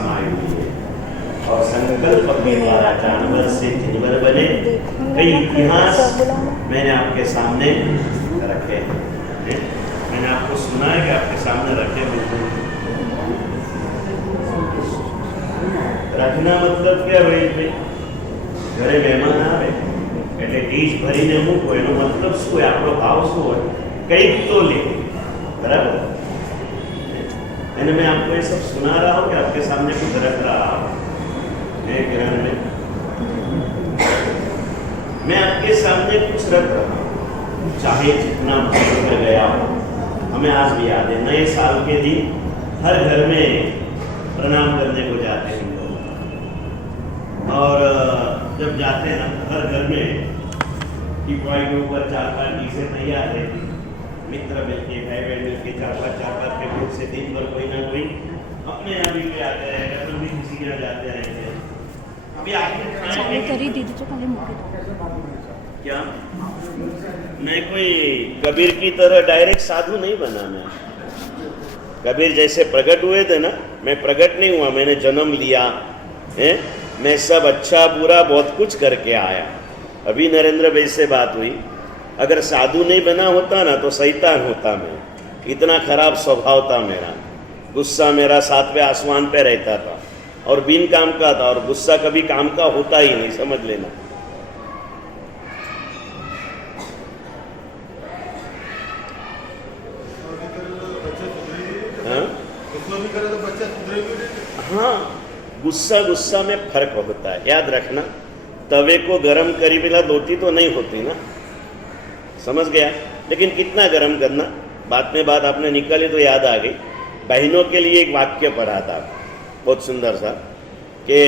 समाई हुई है। और संकल्प के द्वारा जानवर से जिनवर बने कई इतिहास मैंने आपके सामने रखे हैं। मैंने आपको सुना है कि आपके सामने रखे बिल्कुल रखना मतलब क्या भाई? घरे मહેમાન આવે એટલે ડીશ ભરીને મૂકો એનો મતલબ શું હોય? આપણો ભાવ શું હોય? કંઈક તો લે, बराबर? मैं आपको ये सब सुना रहा हूँ कि आपके सामने कुछ रख रहा हूँ। मैं आपके सामने कुछ रख रहा हूँ, चाहे जितना भर गया हो। हमें आज भी याद है, नए साल के दिन हर घर में प्रणाम करने को जाते हैं लोग। और जब जाते हैं हर घर में टिप्पणी के ऊपर 4-5 चीजें तैयार रहती, मित्र मिलके, भाई बहन मिलके 4-5 के ग्रुप से दिन भर कोई ना कोई अपने यहाँ भी आते हैं, अपन भी किसी के यहाँ जाते रहते हैं। अभी आगे करी दीदी तो पहले मुझे क्या मैं कोई कबीर की तरह डायरेक्ट साधु नहीं बना। मैं कबीर जैसे प्रकट हुए थे ना, मैं प्रकट नहीं हुआ, मैंने जन्म लिया है। मैं सब अच्छा बुरा बहुत कुछ करके आया। अभी नरेंद्र भाई से बात हुई, अगर साधु नहीं बना होता ना तो शैतान होता मैं। इतना खराब स्वभाव था मेरा, गुस्सा मेरा 7वें आसमान पे रहता था और बिन काम का था, और गुस्सा कभी काम का होता ही नहीं, समझ लेना। हाँ, गुस्सा गुस्सा में फर्क होता है, याद रखना। तवे को गरम करी बिना रोटी तो नहीं होती ना, समझ गया? लेकिन कितना गरम करना, बात में बात आपने निकाली तो याद आ गई। बहनों के लिए एक वाक्य पढ़ा था बहुत सुंदर सा, कि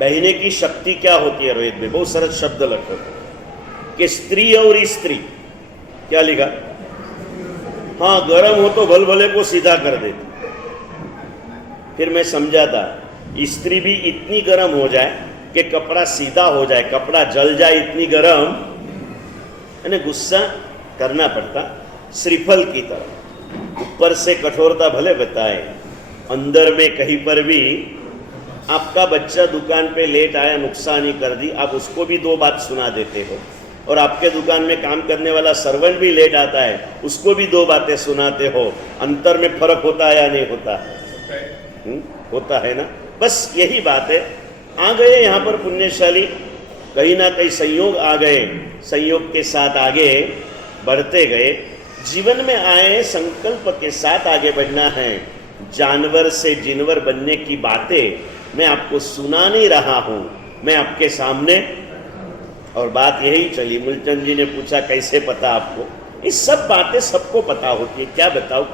बहने की शक्ति क्या होती है। रोहित में बहुत सरस शब्द लिखो कि स्त्री और स्त्री, क्या लिखा? हाँ, गरम हो तो भल भले को सीधा कर देती। फिर मैं समझा था, स्त्री भी इतनी गर्म हो जाए कि कपड़ा सीधा हो जाए, कपड़ा जल जाए, इतनी गर्म है। गुस्सा करना पड़ता श्रीफल की तरह, ऊपर से कठोरता भले बताए, अंदर में कहीं पर भी आपका बच्चा दुकान पे लेट आया, नुकसान ही कर दी, आप उसको भी 2 बात सुना देते हो। और आपके दुकान में काम करने वाला सर्वेंट भी लेट आता है, उसको भी 2 बातें सुनाते हो। अंतर में फर्क होता है या नहीं होता? होता है ना। बस यही बात है। आ गए यहाँ पर पुण्यशाली, कहीं ना कहीं संयोग आ गए, संयोग के साथ आगे बढ़ते गए। जीवन में आए संकल्प के साथ आगे बढ़ना है। जानवर से जिनवर बनने की बातें मैं आपको सुना नहीं रहा हूं, मैं आपके सामने। और बात यही चली, मूलचंद जी ने पूछा कैसे पता आपको? ये सब बातें सबको पता होती है, क्या बताऊं?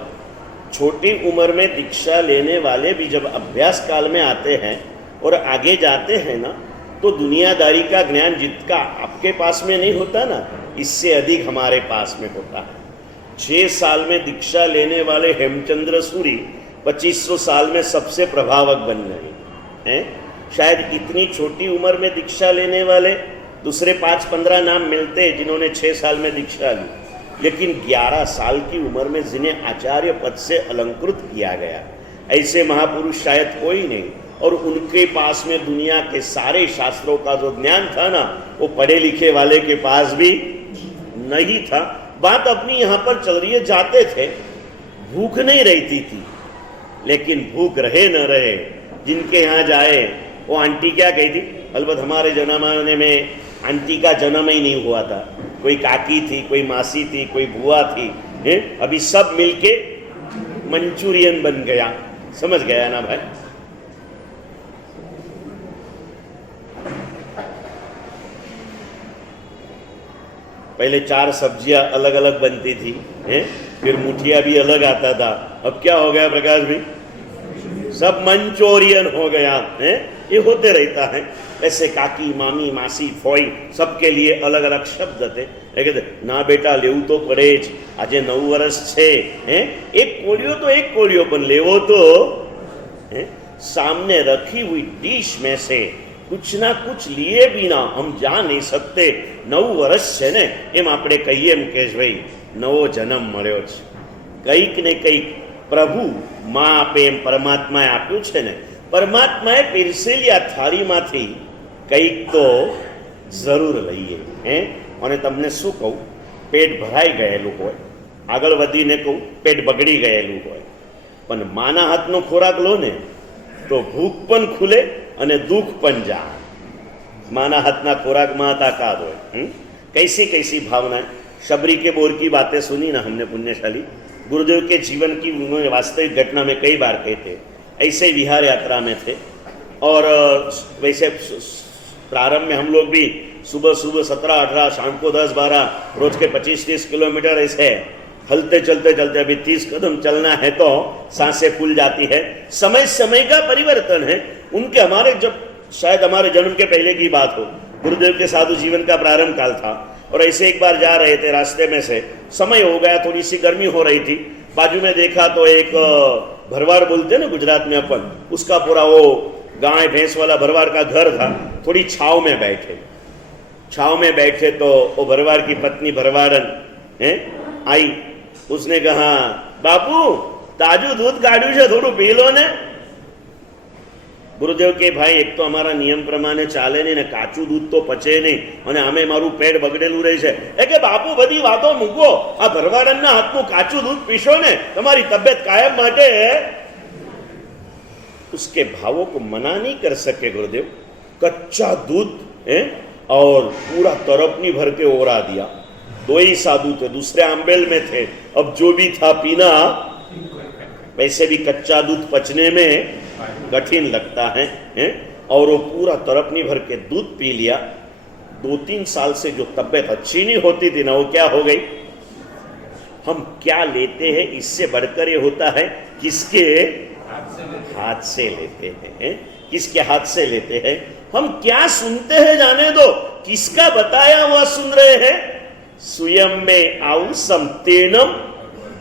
छोटी उम्र में दीक्षा लेने वाले भी जब अभ्यास काल में आते हैं और आगे जाते हैं ना, तो दुनियादारी का ज्ञान जितना आपके पास में नहीं होता ना, इससे अधिक हमारे पास में होता है। 6 साल में दीक्षा लेने वाले हेमचंद्र सूरी 2500 साल में सबसे प्रभावक बन गए हैं। शायद इतनी छोटी उम्र में दीक्षा लेने वाले दूसरे 5-15 नाम मिलते हैं जिन्होंने 6 साल में दीक्षा ली, लेकिन 11 साल की उम्र में जिन्हें आचार्य पद से अलंकृत किया गया, ऐसे महापुरुष शायद कोई नहीं। और उनके पास में दुनिया के सारे शास्त्रों का जो ज्ञान था ना, वो पढ़े लिखे वाले के पास भी नहीं था। बात अपनी यहाँ पर चल रही है, जाते थे, भूख नहीं रहती थी, लेकिन भूख रहे न रहे, जिनके यहाँ जाए वो आंटी क्या कहती? अलबत्त हमारे जमाने में आंटी का जन्म ही नहीं हुआ था, कोई काकी थी, कोई मासी थी, कोई बुआ थी, है? अभी सब मिलके मंचूरियन बन गया, समझ गया ना भाई? पहले 4 सब्जियां अलग अलग बनती थी, हैं? फिर मुठिया भी अलग आता था। अब क्या हो गया प्रकाश भी? सब मंचूरियन हो गया है। ये होते रहता है। ऐसे काकी, मामी, मासी, फोई सबके लिए अलग अलग शब्द थे। ना बेटा लेવું तो પડે જ, આજે 9 વર્ષ છે, हैं? एक कोलियो पण लेवो तो सामने रखी हुई डिश में से कुछ ना कुछ लिए बिना हम जा नहीं सकते। 9 વર્ષ છે ને, એમ આપણે કહીએ એમ કે ભાઈ નવો જન્મ મળ્યો છે, કંઈક ને કંઈક પ્રભુ માં આપે એમ પરમાત્માએ આપ્યું છે ને, પરમાત્માએ પીરસેલી આ થાળીમાંથી કંઈક તો જરૂર લઈએ હે. અને તમને શું કહું, પેટ ભરાઈ ગયેલું હોય, આગળ વધીને કહું પેટ બગડી ગયેલું હોય, પણ માના હાથનો ખોરાક લો ને તો ભૂખ પણ ખુલે અને દુઃખ પણ જાય. माना हाथना खुराक में ताकत हो. कैसी कैसी भावनाएं. शबरी के बोर की बातें सुनी ना हमने पुण्यशाली. गुरुदेव के जीवन की उन्होंने वास्तविक घटना में कई बार कहे थे. ऐसे विहार यात्रा में थे और वैसे प्रारंभ में हम लोग भी सुबह सुबह 17-18, शाम को 10-12, रोज के 25-30 किलोमीटर ऐसे हलते चलते चलते. अभी 30 कदम चलना है तो सांसें फूल जाती है. समय समय का परिवर्तन है. उनके हमारे जब शायद हमारे जन्म के पहले की बात हो, गुरुदेव के साधु जीवन का प्रारंभ काल था और ऐसे एक बार जा रहे थे, रास्ते में से समय हो गया, थोड़ी सी गर्मी हो रही थी. बाजू में देखा तो एक भरवाड़ बोलते ना गुजरात में अपन, उसका पूरा वो गाय भैंस वाला भरवाड़ का घर था. थोड़ी छाव में बैठे तो वो भरवाड़ की पत्नी भरवाड़न आई. उसने कहा, बापू ताजू दूध काढ़्યું છે, થોડું પી લો ને. गुरुदेव के भाई एक तो हमारा नियम प्रमाणे चाले नहीं ने, काचू दूध तो पचे नहीं અને આમે મારું પેટ બગડેલું રહે છે. કે બાપુ બધી વાતો મૂકો, આ ભરવાડના હાથનું કાચું दूध પીશો ને તમારી તબિયત કાયમ માટે. उसके भावों को मना नहीं कर सके गुरुदेव. कच्चा दूध और पूरा तरपनी भर के ओरा दिया. दो ही साधु थे, दूसरे आंबेल में थे. अब जो भी था पीना. वैसे भी कच्चा दूध पचने में कठिन लगता है और वो पूरा तरपनी भर के दूध पी लिया. 2-3 साल से जो तबीयत अच्छी नहीं होती थी ना, वो क्या हो गई. हम क्या लेते हैं इससे बढ़कर ये होता है किसके हाथ से लेते हैं. किसके हाथ से लेते हैं. हम क्या सुनते हैं जाने दो, किसका बताया हुआ सुन रहे हैं. स्वयं में आउ समतेनम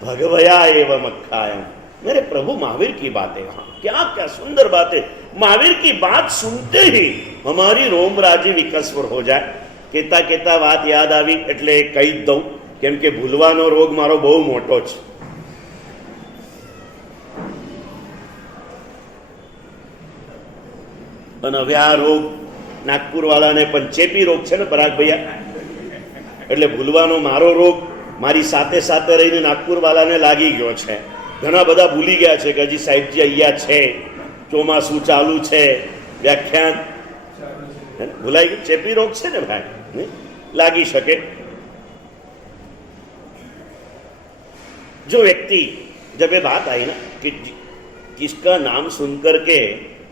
भगवया एवं अखायम. मेरे प्रभु महावीर की बातें, हाँ क्या क्या सुंदर बातें. महावीर की बात सुनते ही हमारी रोमराजी विकसवर हो जाए. कहता कहता बात याद આવી એટલે કહી દઉં, કેમ કે ભૂલવાનો રોગ મારો બહુ મોટો છે. અને હવે આ રોગ નાગપુર વાળાને પણ ચેપી રોગ છે ને પરાગ ભૈયા, એટલે ભૂલવાનો મારો રોગ મારી સાથે સાથે રહીને નાગપુર વાળાને લાગી ગયો છે. ઘણા બધા ભૂલી ગયા છે કે હજી સાહેબજી અહીંયા છે, ચોમાસું ચાલુ છે, વ્યાખ્યાન ભૂલાઈ ગયું. ચેપી રોગ છે ને ભાઈ, લાગી શકે. जो व्यक्ति, जब ये बात आई ना कि किसका नाम सुनकर के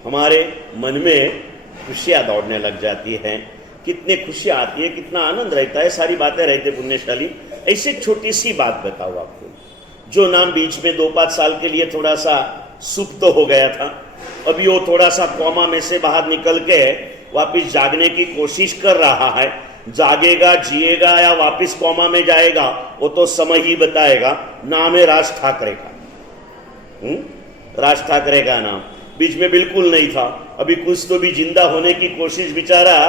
हमारे मन में खुशियाँ दौड़ने लग जाती हैं, कितने खुशियाँ आती है, कितना आनंद रहता है, सारी बातें रहते पुण्यशाली. ऐसी एक छोटी सी बात बताओ आपको. जो नाम बीच में 2-5 साल के लिए थोड़ा सा सुप्त तो हो गया था, अभी वो थोड़ा सा कॉमा में से बाहर निकल के वापिस जागने की कोशिश कर रहा है. जागेगा, जिएगा या वापिस कॉमा में जाएगा वो तो समय ही बताएगा. नाम है राज ठाकरे का. राज ठाकरे का नाम बीच में बिल्कुल नहीं था. अभी कुछ तो भी जिंदा होने की कोशिश बेचारा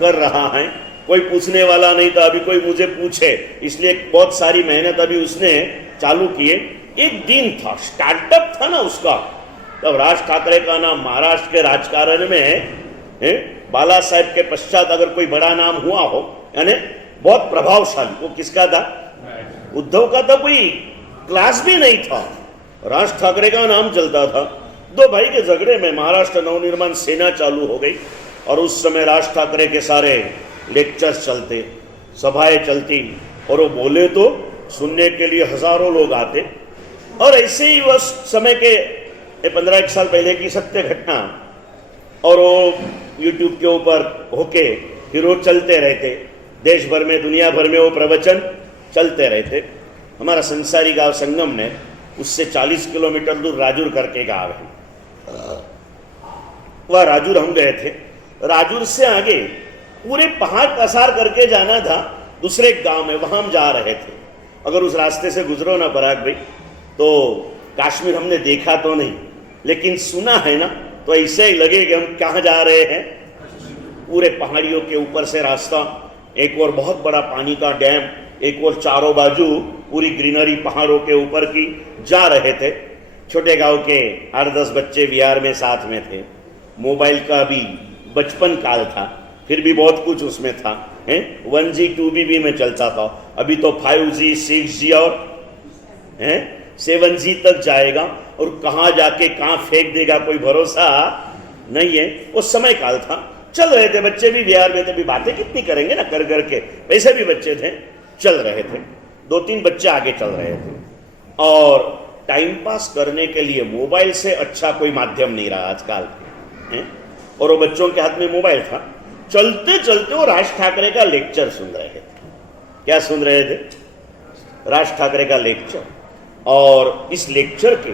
कर रहा है. कोई पूछने वाला नहीं था, अभी कोई मुझे पूछे, इसलिए बहुत सारी मेहनत अभी उसने चालू किए. एक दिन था, स्टार्टअप था ना उसका, तब राज ठाकरे का नाम महाराष्ट्र के राजकारण में बाला साहेब के पश्चात अगर कोई बड़ा नाम हुआ हो यानी बहुत प्रभावशाली, वो किसका था. उद्धव का तो कोई क्लास भी नहीं था, राज ठाकरे का नाम चलता था. 2 भाई के झगड़े में महाराष्ट्र नवनिर्माण सेना चालू हो गई और उस समय राज ठाकरे के सारे लेक्चर्स चलते, सभाएं चलती और वो बोले तो सुनने के लिए हजारों लोग आते. और ऐसे ही उस समय के 15-1 साल पहले की सत्य घटना और वो यूट्यूब के ऊपर होके फिर वो चलते रहते. देश भर में, दुनिया भर में वो प्रवचन चलते रहते. हमारा संसारी गांव संगम ने उससे 40 किलोमीटर दूर राजूर करके गांव है, वह राजूर हम गए थे. राजूर से आगे पूरे पहाड़ पसार करके जाना था दूसरे गांव में, वहां हम जा रहे थे. अगर उस रास्ते से गुजरो ना पराग भाई तो कश्मीर हमने देखा तो नहीं, लेकिन सुना है ना, तो ऐसे ही लगे कि हम कहाँ जा रहे हैं. पूरे पहाड़ियों के ऊपर से रास्ता, एक और बहुत बड़ा पानी का डैम, एक और चारों बाजू पूरी ग्रीनरी पहाड़ों के ऊपर की जा रहे थे. छोटे गांव के 8-10 बच्चे विहार में साथ में थे। मोबाइल का भी बचपन काल था, फिर भी बहुत कुछ उसमें था, हैं 1G 2G भी में चलता था। अभी तो 5G 6G और 7G तक जाएगा, और कहाँ जाके कहाँ फेंक देगा कोई भरोसा नहीं है। वो समय काल था, चल रहे थे, बच्चे भी बिहार में थे, भी बातें कितनी करेंगे ना कर करके, वैसे भी बच्चे थे, चल रहे थे। 2-3 बच्चे आगे चल रहे थे, और टाइम पास करने के लिए मोबाइल से अच्छा कोई माध्यम नहीं रहा आजकल, और वो बच्चों के हाथ में मोबाइल था। चलते चलते वो राज ठाकरे का लेक्चर सुन रहे थे। क्या सुन रहे थे? राज ठाकरे का लेक्चर। और इस लेक्चर के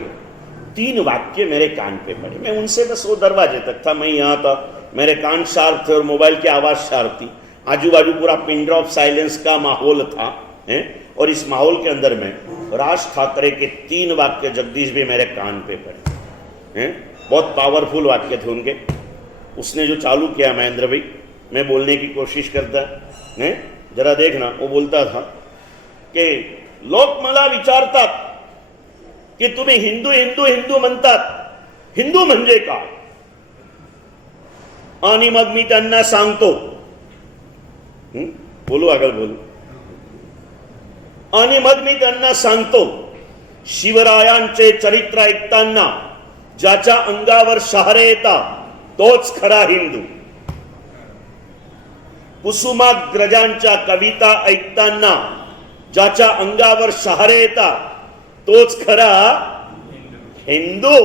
3 वाक्य मेरे कान पे पड़े। मैं उनसे बस वो दरवाजे तक था, मैं यहाँ था, मेरे कान शार्प थे और मोबाइल की आवाज शार्प थी। आजू बाजू पूरा पिन ड्रॉप साइलेंस का माहौल था, और इस माहौल के अंदर में राज ठाकरे के 3 वाक्य जगदीश भी मेरे कान पे पड़े। बहुत पावरफुल वाक्य थे उनके। उसने जो चालू किया, महेंद्र भाई, मैं बोलने की कोशिश करता है, जरा देखना। वो बोलता था कि लोक मला विचारतात की तुम्ही हिंदू हिंदू हिंदू म्हणतात, हिंदू म्हणजे का? आणि मग मी त्यांना सांगतो, बोलू आगल बोलू, आणि मग मी त्यांना सांगतो, शिवरायांचे चरित्र ऐकताना ज्याच्या अंगावर शहारे येतात तोच खरा हिंदू. कुसुमाग्रजांच्या कविता ऐकताना ज्याच्या अंगावर शहारे येतात तोच खरा हिंदू.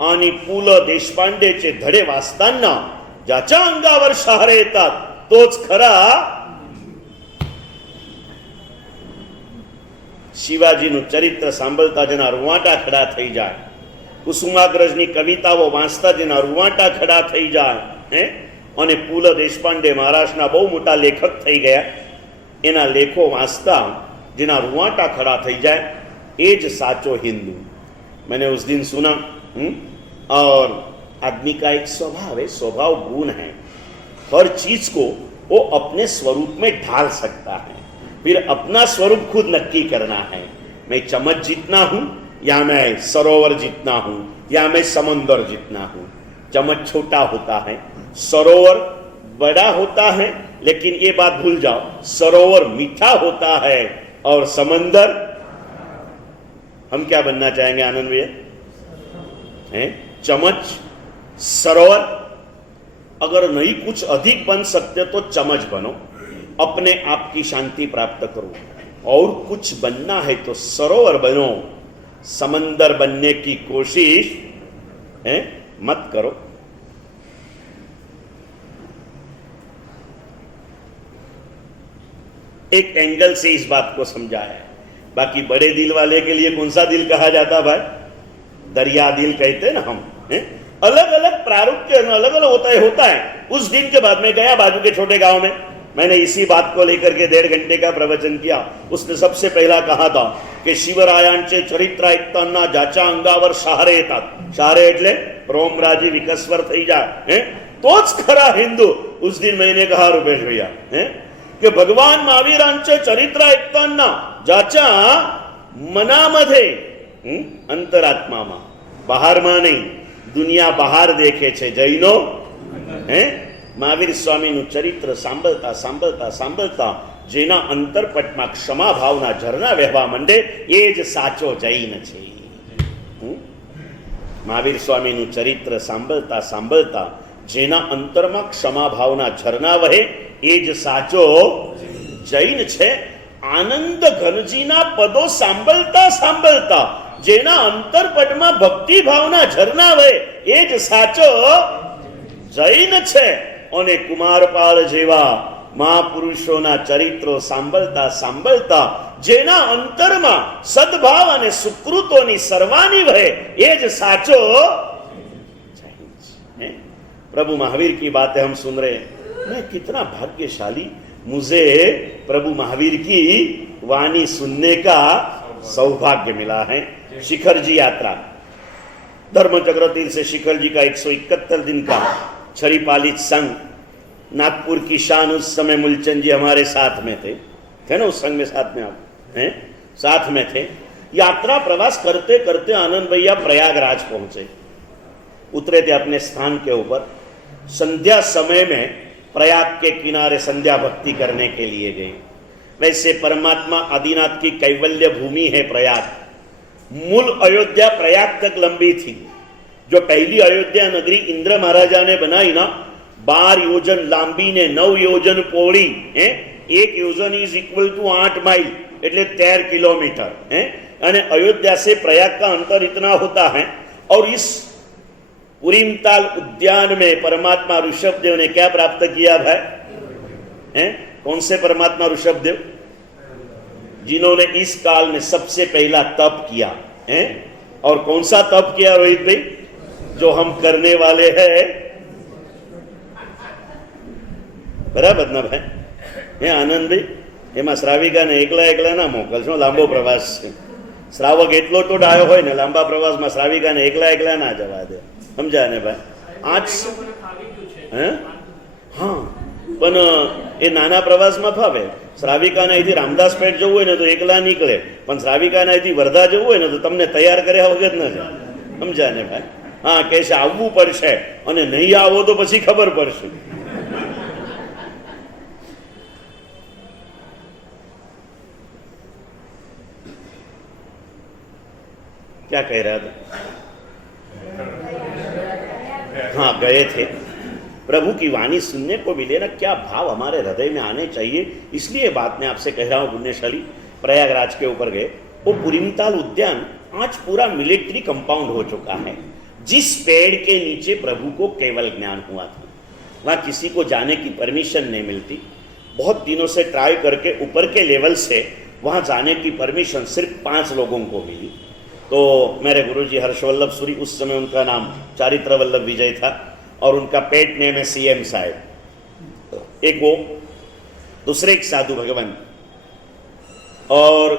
आणि पु ल देशपांडेचे धडे वाचताना ज्याच्या अंगावर शहारे येतात तोच खरा. શિવાજીનું ચરિત્ર સાંભળતા જેના રૂવાટા ખડા થઈ જાય, કુસુમાગ્રજની કવિતાઓ વાંચતા જેના રૂવાટા ખડા થઈ જાય, અને પુલ દેશપાંડે મહારાષ્ટ્રના બહુ મોટા લેખક થઈ ગયા, એના લેખો વાંચતા જેના રૂવાટા ખડા થઈ જાય, એ જ સાચો हिंदू. मैंने उस दिन सुना, और आदमी का एक स्वभाव है, स्वभाव गुण है, हर चीज को वो अपने स्वरूप में ढाल सकता है, फिर अपना स्वरूप खुद नक्की करना है। मैं चम्मच जितना हूं या मैं सरोवर जितना हूं या मैं समंदर जितना हूं। चम्मच छोटा होता है, सरोवर बड़ा होता है, लेकिन ये बात भूल जाओ, सरोवर मीठा होता है और समंदर। हम क्या बनना चाहेंगे आनंद भैया? चम्मच, सरोवर। अगर नहीं कुछ अधिक बन सकते तो चम्मच बनो, अपने आप की शांति प्राप्त करो। और कुछ बनना है तो सरोवर बनो, समंदर बनने की कोशिश मत करो। एक एंगल से इस बात को समझा है। बाकी बड़े दिल वाले के लिए कौन सा दिल कहा जाता भाई? दरिया दिल कहते हैं ना हम। अलग अलग प्रारूप के अलग अलग होता है। उस दिन के बाद में गया बाजू के छोटे गांव में, मैंने इसी बात को लेकर के 1.5 घंटे का प्रवचन किया। उसने सबसे पहला कहा था कि शिवरायांचे चरित्र ऐकताना ज्याच्या अंगावर शहारे येतात, शहारे એટલે रोमराजी विकस्वर થઈ જાય, तोच खरा हिंदू। उस दिन मैंने कहा रुपेश भैया कि भगवान महावीरांचे चरित्र ऐकताना ज्याच्या मनामध्ये, अंतरात्माમાં, બહારમાં નહીં, દુનિયા બહાર દેખે છે જૈનો, મહાવીર સ્વામીનું ચરિત્ર સાંભળતા સાંભળતા સાંભળતા જેના અંતરપટમાં ક્ષમા ભાવના ઝરણા વહેવા માંડે એ જ સાચો જૈન છે। મહાવીર સ્વામીનું ચરિત્ર સાંભળતા સાંભળતા જેના અંતરમાં ક્ષમા ભાવના ઝરણા વહે એ જ સાચો જૈન છે। આનંદ ઘનજીના પદો સાંભળતા સાંભળતા જેના અંતરપટમાં ભક્તિ ભાવના ઝરણા વહે એ જ સાચો જૈન છે। અને કુમારપાળ જેવા મહાપુરુષોના ચરિત્રો સાંભળતા સાંભળતા જેના અંતરમાં સદભાવ અને સુકૃતોની સરવાની વહે એ જ સાચો જૈન છે। प्रभु महावीर की बातें हम सुन रहे हैं। मैं कितना भाग्यशाली, मुझे प्रभु महावीर की वाणी सुनने का सौभाग्य मिला है। शिखर जी यात्रा, धर्मचक्र तीर्थ से शिखर जी का 171 दिन का छरीपालित संघ, नागपुर की शान। उस समय मूलचंद जी हमारे साथ में थे ना, उस संघ में साथ में आप हैं, साथ में थे। यात्रा प्रवास करते करते आनंद भैया प्रयागराज पहुंचे, उतरे थे अपने स्थान के ऊपर। संध्या समय में प्रयाग के किनारे संध्या भक्ति करने के लिए गए। वैसे परमात्मा आदिनाथ की कैवल्य भूमि है प्रयाग। मूल अयोध्या प्रयाग तक लंबी थी। जो पहली अयोध्या नगरी इंद्र महाराजा ने बनाई ना, 12 योजन लांबी ने 9 योजन पौड़ी है। 1 योजन इज इक्वल टू 8 माइल એટલે 13 किलोमीटर है। અને अयोध्या से प्रयाग का अंतर इतना होता है। और इस पुरीमताल उद्यान में परमात्मा ऋषभदेव ने क्या प्राप्त किया भाई? हैं? कौन से परमात्मा ऋषभदेव? जिन्होंने इस काल में सबसे पहला तप किया है। और कौन सा तप किया रोहित भाई? जो हम करने वाले हैं, बराबर ना भाई? हे आनंद भाई, એમાં શ્રાવિકાને એકલા એકલા ના મોકલશો લાંબો પ્રવાસ છે। શ્રાવક એટલો તો ડાયો હોય ને, લાંબા પ્રવાસમાં શ્રાવિકાને એકલા એકલા ના જવા દે, સમજ્યા ને ભાઈ? આજ હે હા, પણ એ નાના પ્રવાસમાં ફાવે। શ્રાવિકાને અહીંથી રામદાસ પેટ જવું હોય ને તો એકલા નીકળે, પણ શ્રાવિકાને અહીંથી વર્ધા જવું હોય ને તો તમને તૈયાર કર્યા વગર ન જાય, સમજ્યા ને ભાઈ? હા, કહેશે આવવું પડશે, અને નહીં આવો તો પછી ખબર પડશે। क्या कह रहा था? हाँ, गए थे। प्रभु की वाणी सुनने को मिले ना, क्या भाव हमारे हृदय में आने चाहिए। इसलिए बात मैं आपसे कह रहा हूं, पुण्यशाली प्रयागराज के ऊपर गए। वो पुरीमताल उद्यान आज पूरा मिलिट्री कंपाउंड हो चुका है। जिस पेड़ के नीचे प्रभु को केवल ज्ञान हुआ था, वहां किसी को जाने की परमिशन नहीं मिलती। बहुत दिनों से ट्राई करके ऊपर के लेवल से वहां जाने की परमिशन सिर्फ 5 लोगों को मिली। तो मेरे गुरुजी हर्षवल्लभ सूरी, उस समय उनका नाम चारित्र वल्लभ विजय था, और उनका पेट नेम है CM साहब। एक वो, दूसरे एक साधु भगवान, और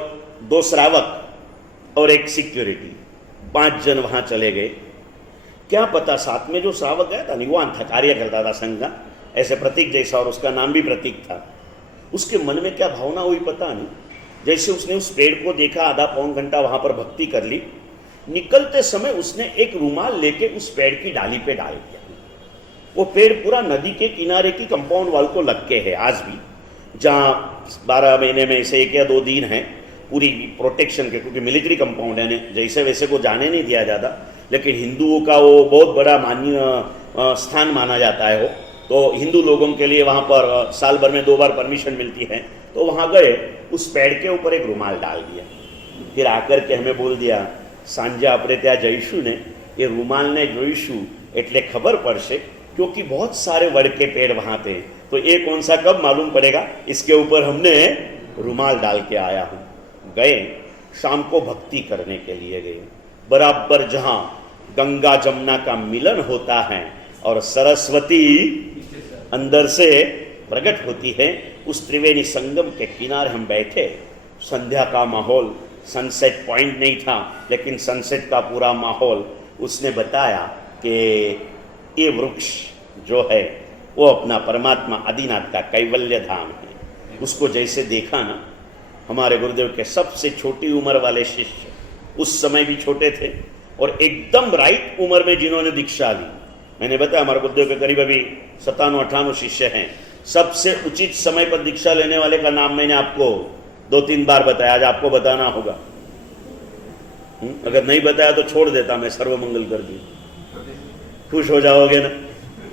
2 श्रावक और एक सिक्योरिटी, 5 जन वहां चले गए। क्या पता साथ में जो श्रावक गया था, निवान था, कार्य करता था संघ का, ऐसे प्रतीक जैसा, और उसका नाम भी प्रतीक था। उसके मन में क्या भावना हुई पता नहीं। जैसे उसने उस पेड़ को देखा, आधा पौन घंटा वहां पर भक्ति कर ली। निकलते समय उसने एक रुमाल लेके उस पेड़ की डाली पे डाल दिया। वो पेड़ पूरा नदी के किनारे की कंपाउंड वाल को लग के है आज भी, जहाँ 12 महीने में से 1 या 2 दिन है पूरी प्रोटेक्शन के, क्योंकि मिलिट्री कंपाउंड है, जैसे वैसे को जाने नहीं दिया जाता। लेकिन हिंदुओं का वो बहुत बड़ा मान्य स्थान माना जाता है वो। तो हिंदू लोगों के लिए वहाँ पर साल भर में 2 बार परमिशन मिलती है। तो वहाँ गए, उस पेड़ के ऊपर एक रुमाल डाल दिया। फिर आकर के हमें बोल दिया, सांजे આપણે ત્યાં જઈશું ने, ये रुमाल ने જોઈશું એટલે खबर પડશે, क्योंकि बहुत सारे वड़ के पेड़ वहाँ थे। तो ये कौन सा कब मालूम पड़ेगा, इसके ऊपर हमने रुमाल डाल के आया हूँ। गए, शाम को भक्ति करने के लिए गए। बराबर जहाँ गंगा जमुना का मिलन होता है और सरस्वती अंदर से प्रकट होती है, उस त्रिवेणी संगम के किनारे हम बैठे। संध्या का माहौल, सनसेट पॉइंट नहीं था, लेकिन सनसेट का पूरा माहौल। उसने बताया कि ये वृक्ष जो है वो अपना परमात्मा आदिनाथ का कैवल्य धाम है। उसको जैसे देखा ना, हमारे गुरुदेव के सबसे छोटी उम्र वाले शिष्य, उस समय भी छोटे थे, और एकदम राइट उम्र में जिन्होंने दीक्षा ली। मैंने बताया हमारे गुरुदेव के करीब अभी 97-98 शिष्य हैं। सबसे उचित समय पर दीक्षा लेने वाले का नाम मैंने आपको 2-3 बार बताया, आज आपको बताना होगा। अगर नहीं बताया तो छोड़ देता मैं, सर्वमंगल कर दी। खुश हो जाओगे ना?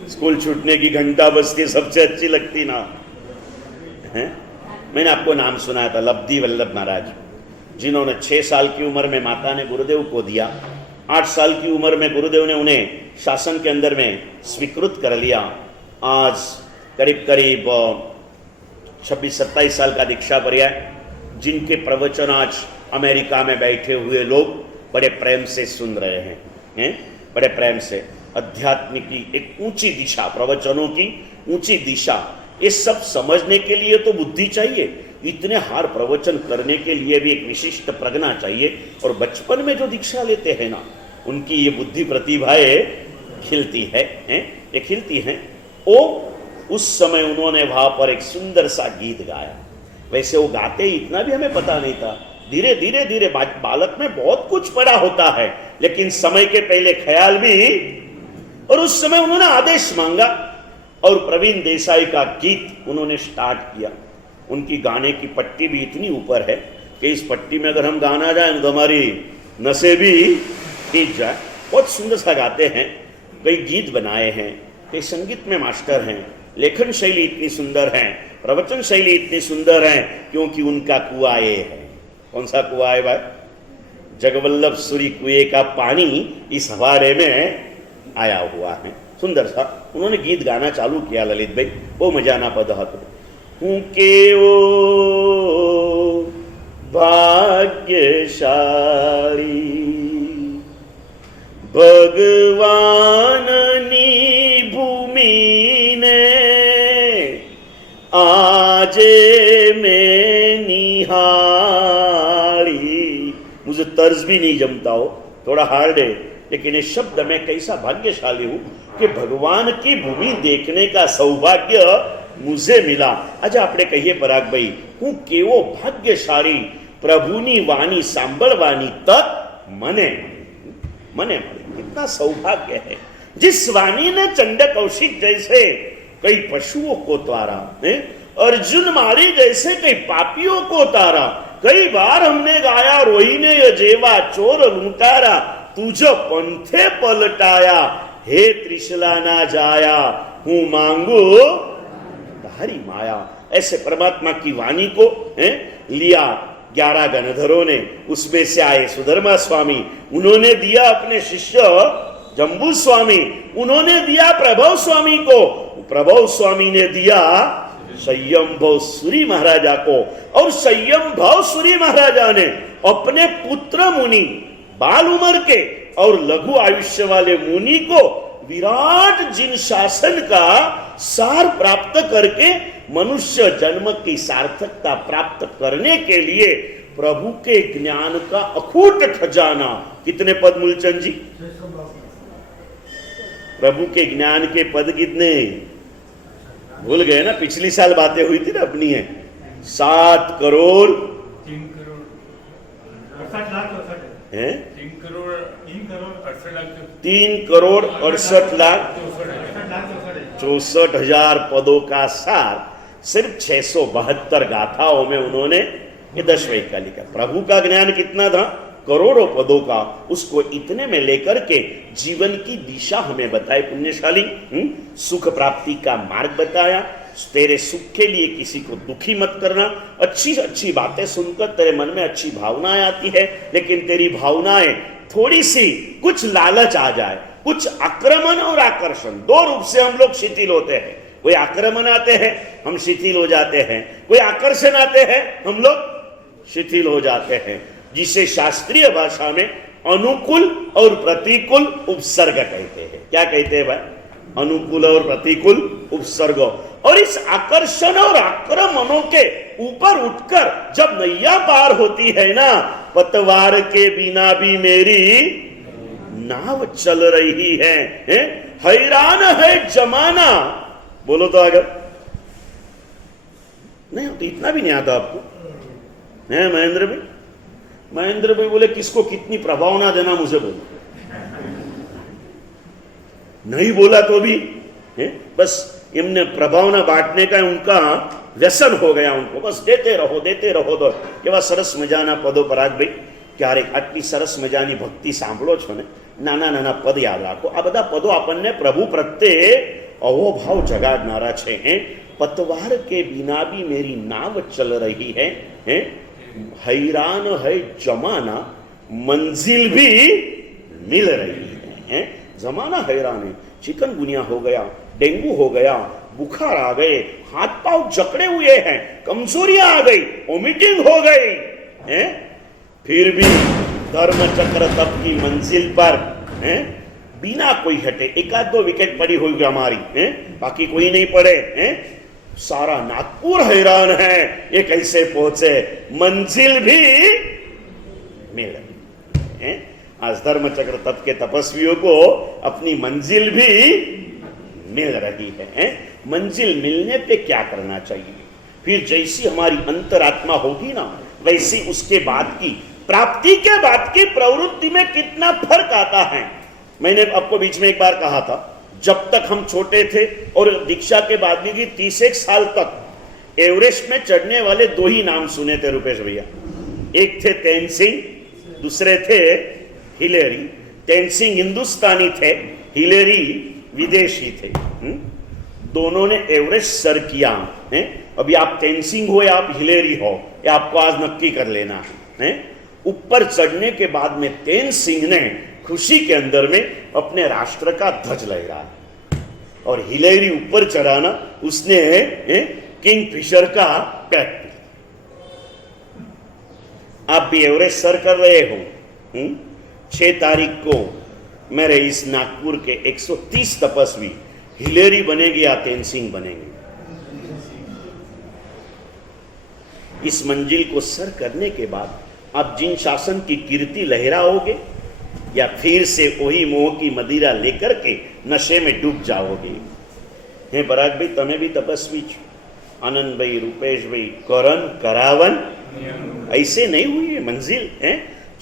स्कूल छूटने की घंटा बजती सबसे अच्छी लगती ना है। मैंने आपको नाम सुनाया था, लब्धि वल्लभ महाराज, जिन्होंने 6 साल की उम्र में माता ने गुरुदेव को दिया। 8 साल की उम्र में गुरुदेव ने उन्हें शासन के अंदर में स्वीकृत कर लिया। आज करीब करीब 26-27 साल का दीक्षा पर्याय, जिनके प्रवचन आज अमेरिका में बैठे हुए लोग बड़े प्रेम से सुन रहे हैं, बड़े प्रेम से। अध्यात्म की एक ऊंची दिशा, प्रवचनों की ऊंची दिशा, ये सब समझने के लिए तो बुद्धि चाहिए। इतने हार प्रवचन करने के लिए भी एक विशिष्ट प्रज्ञा चाहिए। और बचपन में जो दीक्षा लेते हैं ना, उनकी ये बुद्धि प्रतिभाएं खिलती है, ये खिलती हैं। वो उस समय उन्होंने वहां पर एक सुंदर सा गीत गाया। वैसे वो गाते ही इतना भी हमें पता नहीं था, धीरे धीरे धीरे बालक में बहुत कुछ पड़ा होता है, लेकिन समय के पहले ख्याल भी। और उस समय उन्होंने आदेश मांगा और प्रवीण देसाई का गीत उन्होंने स्टार्ट किया। उनकी गाने की पट्टी भी इतनी ऊपर है कि इस पट्टी में अगर हम गाना जाए तो हमारी नसें भी खींच जाए। बहुत सुंदर सा गाते हैं, कई गीत बनाए हैं, कई संगीत में मास्टर हैं, लेखन शैली इतनी सुंदर है, प्रवचन शैली इतनी सुंदर है, क्योंकि उनका कुआं ये है। कौन सा कुआं है भाई? जगवल्लभ सूरी कुएं का पानी इस हवाड़े में आया हुआ है। सुंदर सा उन्होंने गीत गाना चालू किया ललित भाई, वो मजा ना पद हूँ के ओ भाग्यशाली भगवाननी भूमि ने आजे में निहारी। मुझे तर्ज भी नहीं जमता हो, थोड़ा हार्ड है, लेकिन इस शब्द में कैसा भाग्यशाली हूं कि भगवान की भूमि देखने का सौभाग्य मुझे मिला। अच्छा आपने कहिए पराग भाई, हूँ केवो भाग्यशाली प्रभुनी वाणी सांभळवानी तत् मने मने कितना सौभाग्य है। जिस वाणी ने चंड कौशिक जैसे कई पशुओं को तारा, अर्जुन मारी जैसे कई पापियों को तारा। कई बार हमने गाया रोहिने ये जेवा चोर लूटारा, तुझ पंथे पलटाया हे त्रिशला ना जाया, हूं मांगू तारी माया। ऐसे परमात्मा की वाणी को लिया 11 गणधरों ने, उसमें से आए सुधर्मा स्वामी, उन्होंने दिया अपने शिष्य जम्बू स्वामी, उन्होंने दिया प्रभव स्वामी को, प्रभव स्वामी ने दिया संयमभव सूरी महाराजा को, और संयमभव सूरी महाराजा ने अपने पुत्र मुनि बाल उम्र के और लघु आयुष्य वाले मुनि को विराट जिन शासन का सार प्राप्त करके मनुष्य जन्म की सार्थकता प्राप्त करने के लिए प्रभु के ज्ञान का अखूट खजाना। कितने पद मूलचंद जी? प्रभु के ज्ञान के पद कितने? भूल गए ना, पिछली साल बातें हुई थी ना अपनी है। 7 करोड़ 3 करोड़ 68 लाख है, 3 करोड़ 68 लाख 3 करोड़ 68 लाख 64,000 पदों का सार सिर्फ 672 गाथाओं में उन्होंने ये 10वें का लिखा। प्रभु का ज्ञान कितना था? करोड़ों पदों का। उसको इतने में लेकर के जीवन की दिशा हमें बताए पुण्यशाली, सुख प्राप्ति का मार्ग बताया। तेरे सुख के लिए किसी को दुखी मत करना। अच्छी अच्छी बातें सुनकर तेरे मन में अच्छी भावनाएं आती है, लेकिन तेरी भावनाएं थोड़ी सी कुछ लालच आ जाए, कुछ आक्रमण और आकर्षण, 2 रूप से हम लोग शिथिल होते हैं। कोई आक्रमण आते हैं हम शिथिल हो जाते हैं, कोई आकर्षण आते हैं हम लोग शिथिल हो जाते हैं, जिसे शास्त्रीय भाषा में अनुकूल और प्रतिकूल उपसर्ग कहते हैं। क्या कहते हैं भाई? अनुकूल और प्रतिकूल उपसर्ग। और इस आकर्षण और आक्रमणों के ऊपर उठकर जब नैया पार होती है ना, पतवार के बिना भी मेरी नाव चल रही है, हैरान है जमाना। बोलो तो अगर नहीं तो इतना भी नहीं आता आपको है महेंद्र भाई? महेंद्र भाई बोले किसको कितनी प्रभावना देना, मुझे बोलो। नहीं बोला तो भी बस इनने प्रभावना बांटने का उनका व्यसन हो गया उनको, बस देते रहो तो केवा सरस मजाना पदो पराग भाई क्यारेक आटली सरस मजानी भक्ति सांभळो छो ने, नाना नाना पद याद राखो। आ बधा पदो आपने प्रभु प्रत्ये अहो भाव जगाड़नारा छे। पतवार के बिना भी मेरी नाव चल रही है, हैरान है जमाना, मंजिल भी मिल रही है। जमाना हैरान है, चिकनगुनिया हो गया, डेंगू हो गया, बुखार आ गए, हाथ पांव जकड़े हुए हैं, कमजोरियां आ गई, वोमिटिंग हो गई है, फिर भी धर्म चक्र तप की मंजिल पर बिना कोई हटे 1-2 विकेट पड़ी हुई हमारी, बाकी कोई नहीं पड़े। सारा नागपुर हैरान है, ये कैसे पहुंचे, मंजिल भी मिल रही। आज धर्म चक्र तप के तपस्वियों को अपनी मंजिल भी मिल रही है। मंजिल मिलने पे क्या करना चाहिए? फिर जैसी हमारी अंतरात्मा होगी ना, वैसी उसके बाद की प्राप्ति के बाद की प्रवृत्ति में कितना फर्क आता है। मैंने आपको बीच में एक बार कहा था, जब तक हम छोटे थे और दीक्षा के बाद भी 31 साल तक एवरेस्ट में चढ़ने वाले 2 ही नाम सुने थे रुपेश भैया। एक थे तेनसिंग, दूसरे थे हिलेरी। तेनसिंग हिंदुस्तानी थे, हिलेरी विदेशी थे। दोनों ने एवरेस्ट सर किया है। अभी आप तेनसिंग हो या आप हिलेरी हो, या आपको आज नक्की कर लेना है। ऊपर चढ़ने के बाद में तेनसिंग ने खुशी के अंदर में अपने राष्ट्र का ध्वज लहराया, और हिलेरी ऊपर चढ़ाना उसने किंग फिशर का पैक किया। आप भी एवरेस्ट सर कर रहे हो। 6 तारीख को मेरे इस नागपुर के 130 तपस्वी हिलेरी बनेगी या तेनसिंग बनेंगे। इस मंजिल को सर करने के बाद आप जिन शासन की कीर्ति लहराओगे, या फिर से वही मोह की मदिरा लेकर के नशे में डूब जाओगे। हे पराग भाई, તમે भी तपस्वी છો, आनंद भाई, रूपेश भाई, करण करावन, ऐसे नहीं हुई है मंजिल है।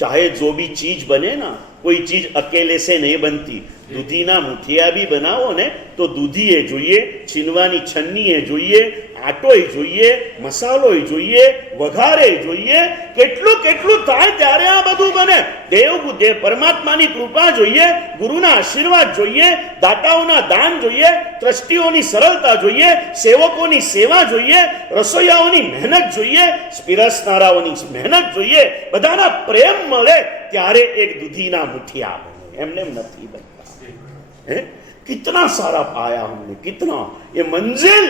चाहे जो भी चीज बने ना, कोई चीज अकेले से नहीं बनती। दूधीना मुठिया भी बनाओ ने तो दूधीए જોઈએ, છીનવાની છન્નીએ જોઈએ, આટોય જોઈએ, મસાલોય જોઈએ, વઘારે જોઈએ, કેટલું કેટલું થાય ત્યારે આ બધું બને। દેવ પરમાત્માની કૃપા જોઈએ, ગુરુના આશીર્વાદ જોઈએ, દાતાઓના દાન જોઈએ, ટ્રસ્ટીઓની સરળતા જોઈએ, સેવકોની સેવા જોઈએ, રસોઈયાઓની મહેનત જોઈએ, પીરસનારાઓની મહેનત જોઈએ, બધાના પ્રેમ મળે ત્યારે એક દૂધીના મુઠિયા બને। એમને નથી બનતા। कितना सारा पाया हमने, कितना। ये मंजिल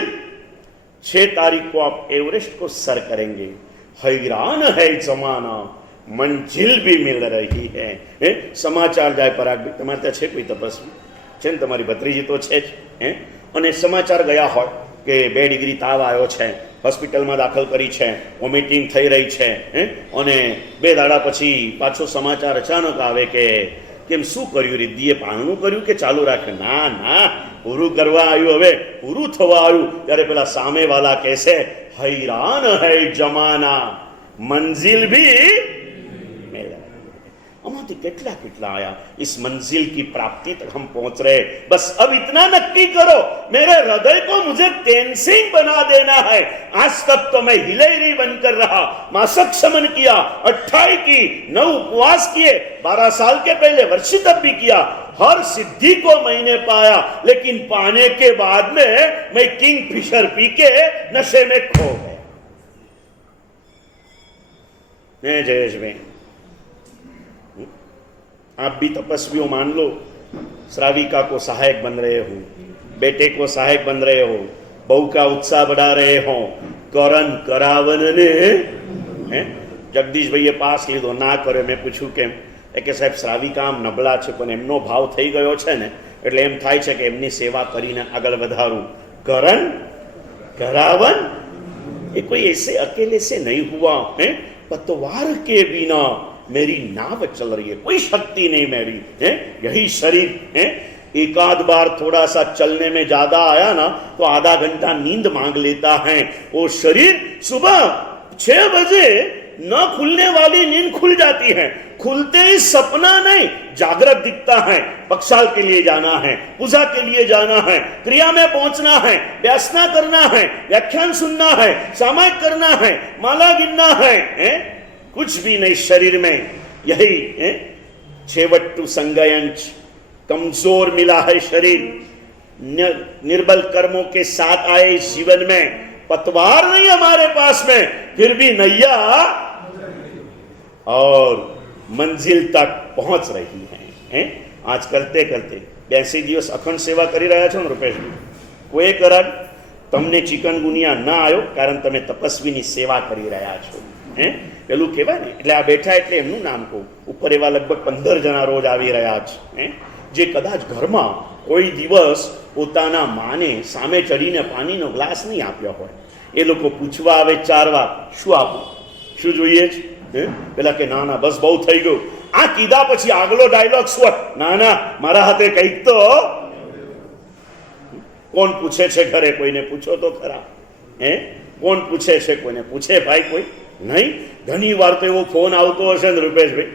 6 तारीख को आप एवरेस्ट को सर करेंगे। हैरान है जमाना, मंजिल भी मिल रही है। समाचार जाए पराग भी, તમારે ત્યાં છે કોઈ તપસ્વી છે ને? તમારી ભત્રીજી તો છે જ। અને સમાચાર ગયા હોય કે 2 ડિગ્રી તાવ આવ્યો છે, હોસ્પિટલમાં દાખલ કરી છે, વોમિટિંગ થઈ રહી છે, અને 2 દાડા પછી પાછો સમાચાર અચાનક આવે કે કેમ શું કર્યું, રિદ્ધિએ પારણું કર્યું કે ચાલુ રાખે? ના ના, પૂરું કરવા આવ્યું, હવે પૂરું થવા આવ્યું ત્યારે પેલા સામેવાલા કહેશે हैरान है जमाना, मंजिल भी मेरा। आमाथी કેટલા કેટલા आया, इस मंजिल की प्राप्ति तक हम पहुंच रहे। बस अब इतना नक्की करो, मेरे हृदय को मुझे तेनसिंग बना देना है। आज तक तो मैं हिलेरी बनकर रहा, मासक समन किया, 28 की, 9 उपवास किए, 12 साल के पहले वर्षी तप भी किया, हर सिद्धि को मैंने पाया, लेकिन पाने के बाद में मैं किंग फिशर पी के नशे में खो गया। जयेश भाई, आप भी तपस्वियों मान लो, श्राविका को सहायक बन रहे हो, बेटे को सहायक बन रहे हो, बहू का उत्साह बढ़ा रहे हो। करण करावन ने जगदीश भाई पास लीधो, ना करे। मैं पूछूं केम? કે સાહેબ શ્રાવિકા આમ નબળા છે, પણ એમનો ભાવ થઈ ગયો છે ને, એટલે એમ થાય છે કે એમની સેવા કરીને આગળ વધારું। કરણ करावन, ये कोई ऐसे अकेले से नहीं हुआ है। पतवार के बिना मेरी नाव चल रही है, कोई शक्ति नहीं मेरी है। यही शरीर है, एक आध बार थोड़ा सा चलने में ज्यादा आया ना तो आधा घंटा नींद मांग लेता है। वो शरीर सुबह 6 बजे न खुलने वाली नींद खुल जाती है, खुलते ही सपना नहीं जागृत दिखता है। पक्षाल के लिए जाना है, पूजा के लिए जाना है, क्रिया में पहुंचना है, व्यासना करना है, व्याख्यान सुनना है, सामायिक करना है, माला गिनना है, कुछ भी नहीं शरीर में। यही छेवट्टू संगयंच, कमजोर मिला है शरीर, निर्बल कर्मों के साथ आए इस जीवन में। पतवार नहीं हमारे पास में, फिर भी नैया और मंजिल तक पहुंच रही है। आज करते करते 82 દિવસ અખંડ સેવા કરી રહ્યા છો ને રૂપેશજી, કોઈ કારણ તમને ચિકનગુનિયા ન આવ્યો, કારણ તમે તપસ્વીની સેવા કરી રહ્યા છો। પેલું કહેવાય ને, એટલે આ બેઠા એટલે એમનું નામ કહું, ઉપર એવા લગભગ 15 જણા રોજ આવી રહ્યા છે, જે કદાચ ઘરમાં કોઈ દિવસ પોતાના માને સામે ચડીને પાણીનો ગ્લાસ નહીં આપ્યો હોય, એ લોકો પૂછવા આવે 4 વાર શું આપું, શું જોઈએ છે? પેલા કે ના ના બસ બહુ થઈ ગયું। આ કીધા પછી આગલો ડાયલોગ શું? ના ના મારા હાથે કંઈક તો। કોણ પૂછે છે ઘરે? કોઈને પૂછો તો ખરા? કોણ પૂછે છે? કોઈને પૂછે ભાઈ કોઈ? નહીં? ઘણી વાર તો એવો ફોન આવતો હશે ને, રૂપેશભાઈ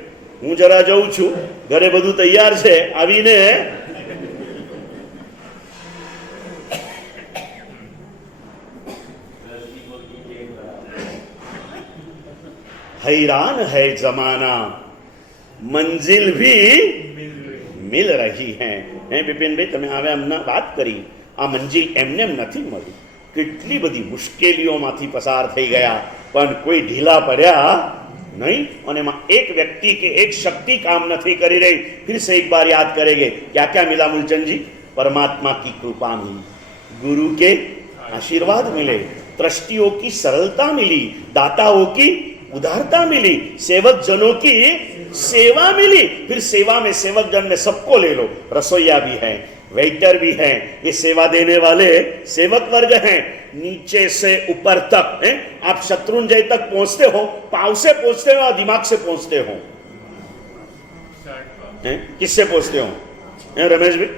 હું જરા જઉં છું, ઘરે બધું તૈયાર છે, આવીને हैरान है जमाना, मंजिल भी मिल रही है. હે બિપિનભાઈ, તમે હવે અમને વાત કરી, આ મંજિલ એમને નથી મળી, કેટલી બધી મુશ્કેલીઓમાંથી પસાર થઈ ગયા, પણ કોઈ ઢીલા પડ્યા नहीं. और एमा एक व्यक्ति के एक शक्ति काम नहीं करी रही. फिर से एक बार याद करेंगे क्या क्या मिला मूलचंद जी? परमात्मा की कृपा मिली, गुरु के आशीर्वाद मिले, ट्रस्टियों की सरलता मिली, दाताओं की उदारता मिली, सेवक जनों की सेवा मिली. फिर सेवा में सेवक जन में सबको ले लो, रसोईया भी है, वेटर भी हैं, ये सेवा देने वाले सेवक वर्ग हैं, नीचे से ऊपर तक हैं. आप शत्रुंजय तक पहुंचते हो, पांव से पहुंचते हो और दिमाग से पहुंचते हो, किससे पहुंचते हो? रमेश भाई,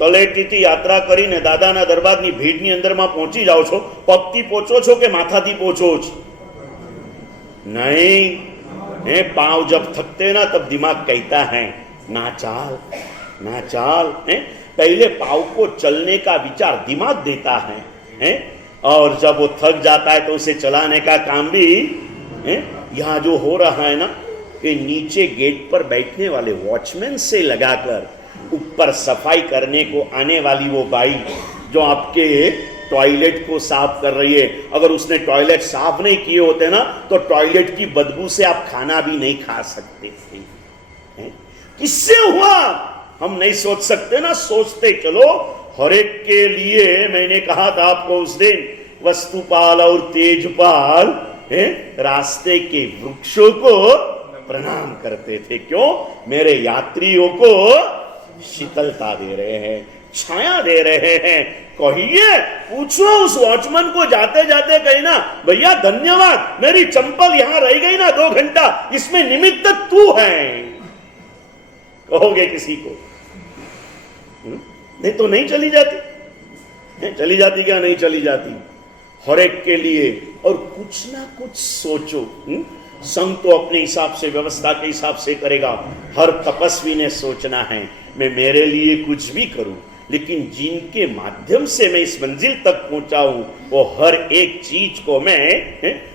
તલેટીથી યાત્રા કરીને દાદાના દરબારની ભીડની અંદરમાં પહોંચી જાઓ છો, પગથી પહોંચો છો કે માથાથી પહોંચો છો? नहीं, पांव जब थकते ना तब दिमाग कहता है ना चाल ना चाल. पहले पांव को चलने का विचार दिमाग देता है, और जब वो थक जाता है तो उसे चलाने का काम भी यहाँ जो हो रहा है ना, कि नीचे गेट पर बैठने वाले वॉचमैन से लगाकर ऊपर सफाई करने को आने वाली वो बाई जो आपके टॉयलेट को साफ कर रही है, अगर उसने टॉयलेट साफ नहीं किए होते ना तो टॉयलेट की बदबू से आप खाना भी नहीं खा सकते थे. किससे हुआ हम नहीं सोच सकते ना, सोचते चलो. हर एक के लिए मैंने कहा था आपको उस दिन, वस्तुपाल और तेजपाल रास्ते के वृक्षों को प्रणाम करते थे. क्यों? मेरे यात्रियों को शीतलता दे रहे हैं, छाया दे रहे हैं. कहिए, पूछो उस वॉचमैन को जाते जाते कही ना, भैया धन्यवाद, मेरी चंपल यहां रह गई ना 2 घंटा, इसमें निमित्त तू है. कहोगे किसी को? नहीं तो नहीं चली जाती. चली जाती क्या? नहीं चली जाती. हर एक के लिए और कुछ ना कुछ सोचो. संघ तो अपने हिसाब से, व्यवस्था के हिसाब से करेगा. हर तपस्वी ने सोचना है मैं मेरे लिए कुछ भी करूं, लेकिन जिनके माध्यम से मैं इस मंजिल तक पहुंचा हूं वो हर एक चीज को मैं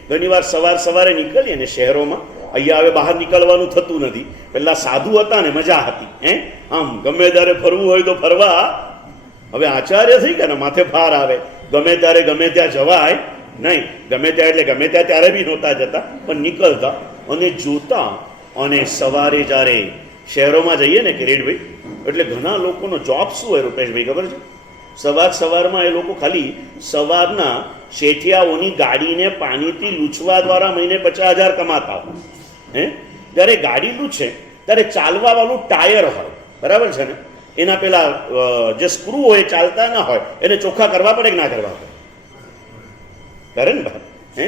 घनी बार सवार सवारे निकलीए ने शहरों में, અહીંયા હવે બહાર નીકળવાનું થતું નથી. પહેલા સાધુ હતા ને મજા હતી, આમ ગમે ત્યારે ફરવું હોય તો ફરવા. હવે આચાર્ય થઈ ગયા ને માથે ભાર આવે, ગમે ત્યારે ગમે ત્યાં જવાય નહીં. ગમે ત્યાં એટલે ગમે ત્યાં ત્યારે બી નહોતા જતા, પણ નીકળતા અને જોતા. અને સવારે જ્યારે શહેરોમાં જઈએ ને કિરીટભાઈ, એટલે ઘણા લોકોનો જોબ શું હોય રૂપેશભાઈ ખબર છે? સવારમાં એ લોકો ખાલી સવારના શેઠિયાઓની ગાડીને પાણીથી લૂછવા દ્વારા મહિને 50,000 કમાતા હોય. જ્યારે ગાડી લૂછે ત્યારે ચાલવા વાળું ટાયર હોય, બરાબર છે ને, એના પેલા જે સ્ક્રૂ હોય ચાલતા ના હોય, એને ચોખ્ખા કરવા પડે કે ના કરવા પડે? કરે ને ભાઈ.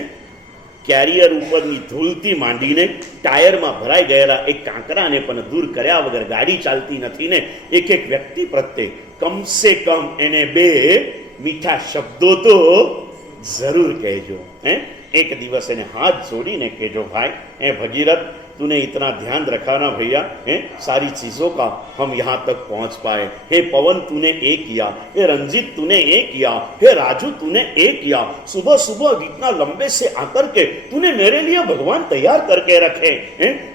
કેરિયર ઉપરની ધૂળથી માંડીને ટાયરમાં ભરાઈ ગયેલા એક કાંકરાને પણ દૂર કર્યા વગર ગાડી ચાલતી નથી ને. એક એક વ્યક્તિ પ્રત્યે કમસે કમ એને 2 મીઠા શબ્દો તો જરૂર કહેજો. एक दिवस ने हाथ जोड़ी ने कहो, भाई भगीरथ तूने इतना ध्यान रखा ना भैया, सारी चीजों का हम यहाँ तक पहुंच पाए. हे पवन तूने ये किया, हे रंजीत तूने ये किया, हे राजू तूने ये किया. सुबह सुबह इतना लंबे से आकर के तूने मेरे लिए भगवान तैयार करके रखे.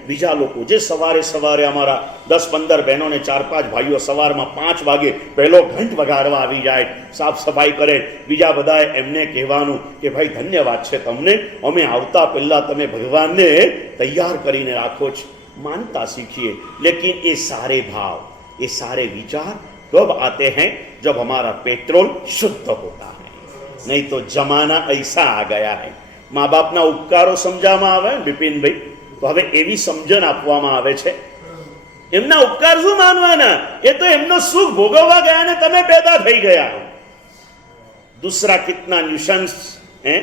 बीजा लोग जे सवारे सवारे अमारा 10-15 बहनों ने 4-5 भाईओ सवार में 5 वागे पहलो घंट वगाड़वा आवी जाए, साफ सफाई करे. बीजा बधाए एमने कहेवानुं के भाई धन्यवाद छे तमने, अमे आवता पहला तमे भगवान ने तैयार करीने राखो छो. मानता सीखिए. लेकिन ये सारे भाव, ये सारे विचार कब आते हैं? जब हमारा पेट्रोल शुद्ध होता है. नहीं तो जमाना ऐसा आ गया है. माँ बापना उपकारो समझावामां आवे बिपिन भाई, तो हवे एवी समझण आपवामां आवे छे. एमना उपकार शुं मानवाना? ए तो एमनो सुख भोगववा गया ने तमे पैदा थई गया. दूसरा कितना न्यूशंस है.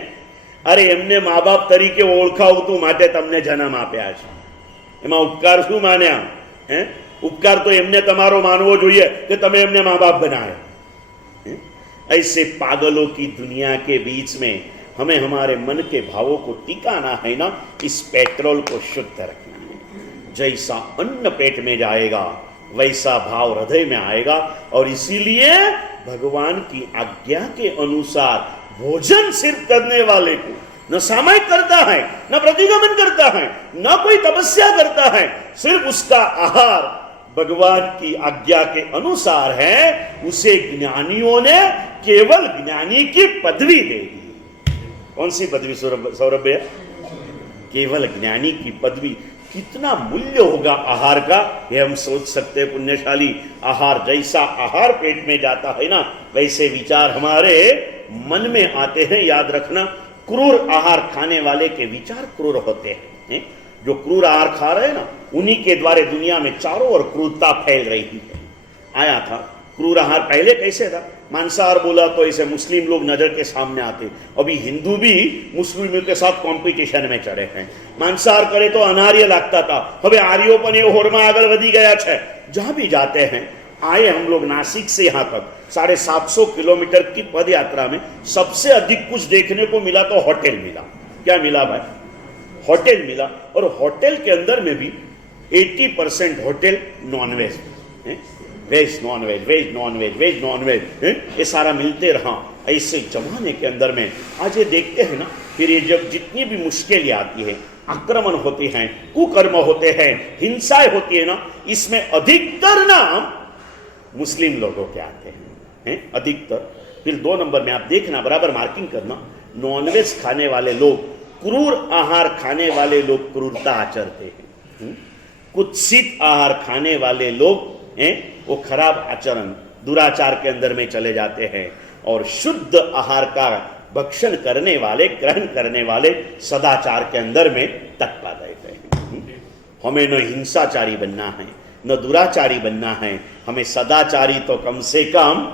अरे एमने माँ बाप तरीके ओळखावતું માટે તમને જન્મ આપ્યા છે. એમાં ઉપકાર શું માન્યા? ઉપકાર તો એમને તમારો માનવો જોઈએ કે તમે એમને माँ बाप बनाया. ऐसे पागलों की दुनिया के बीच में हमें हमारे मन के भावों को टिकाना है ना, इस पेट्रोल को शुद्ध रखना है। जैसा अन्न पेट में जाएगा वैसा भाव हृदय में आएगा, और इसीलिए भगवान की आज्ञा के अनुसार भोजन सिर्फ करने वाले को न सामयिक करता है, न प्रतिगमन करता है, न कोई तपस्या करता है, सिर्फ उसका आहार भगवान की आज्ञा के अनुसार है, उसे ज्ञानियों ने केवल ज्ञानी की पदवी दे दी। कौन सी पदवी सौरभ भैया? केवल ज्ञानी की पदवी। कितना मूल्य होगा आहार का, ये हम सोच सकते हैं पुण्यशाली। आहार, जैसा आहार पेट में जाता है ना, वैसे विचार हमारे मन में आते हैं। याद रखना, क्रूर आहार खाने वाले के विचार क्रूर होते हैं। जो क्रूर आहार खा रहे हैं ना, उन्हीं के द्वारा दुनिया में चारों ओर क्रूरता फैल रही है। आया था क्रूर आहार। पहले कैसे था? मांसाहार बोला तो ऐसे मुस्लिम लोग नजर के सामने आते। अभी हिंदू भी मुस्लिमों के साथ कंपटीशन में चढ़े हैं। मांसाहार करे तो अनार्य लगता था, હવે आर्यों पर ये होरमा आगे वधी गया है। जहां भी जाते हैं, आए हम लोग नासिक से यहां तक 750 किलोमीटर की पद यात्रा में सबसे अधिक कुछ देखने को मिला तो होटल मिला। क्या मिला भाई? होटल मिला। और होटल के अंदर में भी 80% hotel nonveg, veg nonveg, veg nonveg, veg nonveg, ये सारा मिलते रहा। ऐसे जमाने के अंदर में आज ये देखते हैं ना, फिर ये जब जितनी भी मुश्किलें आती है, आक्रमण होते हैं, कुकर्म होते हैं, हिंसाएं होती है ना, इसमें अधिकतर नाम मुस्लिम लोगों के आते हैं, अधिकतर। फिर 2 नंबर में आप देखना, बराबर मार्किंग करना, नॉनवेज खाने वाले लोग, क्रूर आहार खाने वाले लोग क्रूरता आचरते हैं। कुत्सित आहार खाने वाले लोग वो खराब आचरण, दुराचार के अंदर में चले जाते हैं। और शुद्ध आहार का भक्षण करने वाले, ग्रहण करने वाले सदाचार के अंदर में तत्पा रहते हैं। हमें न हिंसाचारी बनना है, न दुराचारी बनना है, हमें सदाचारी तो कम से कम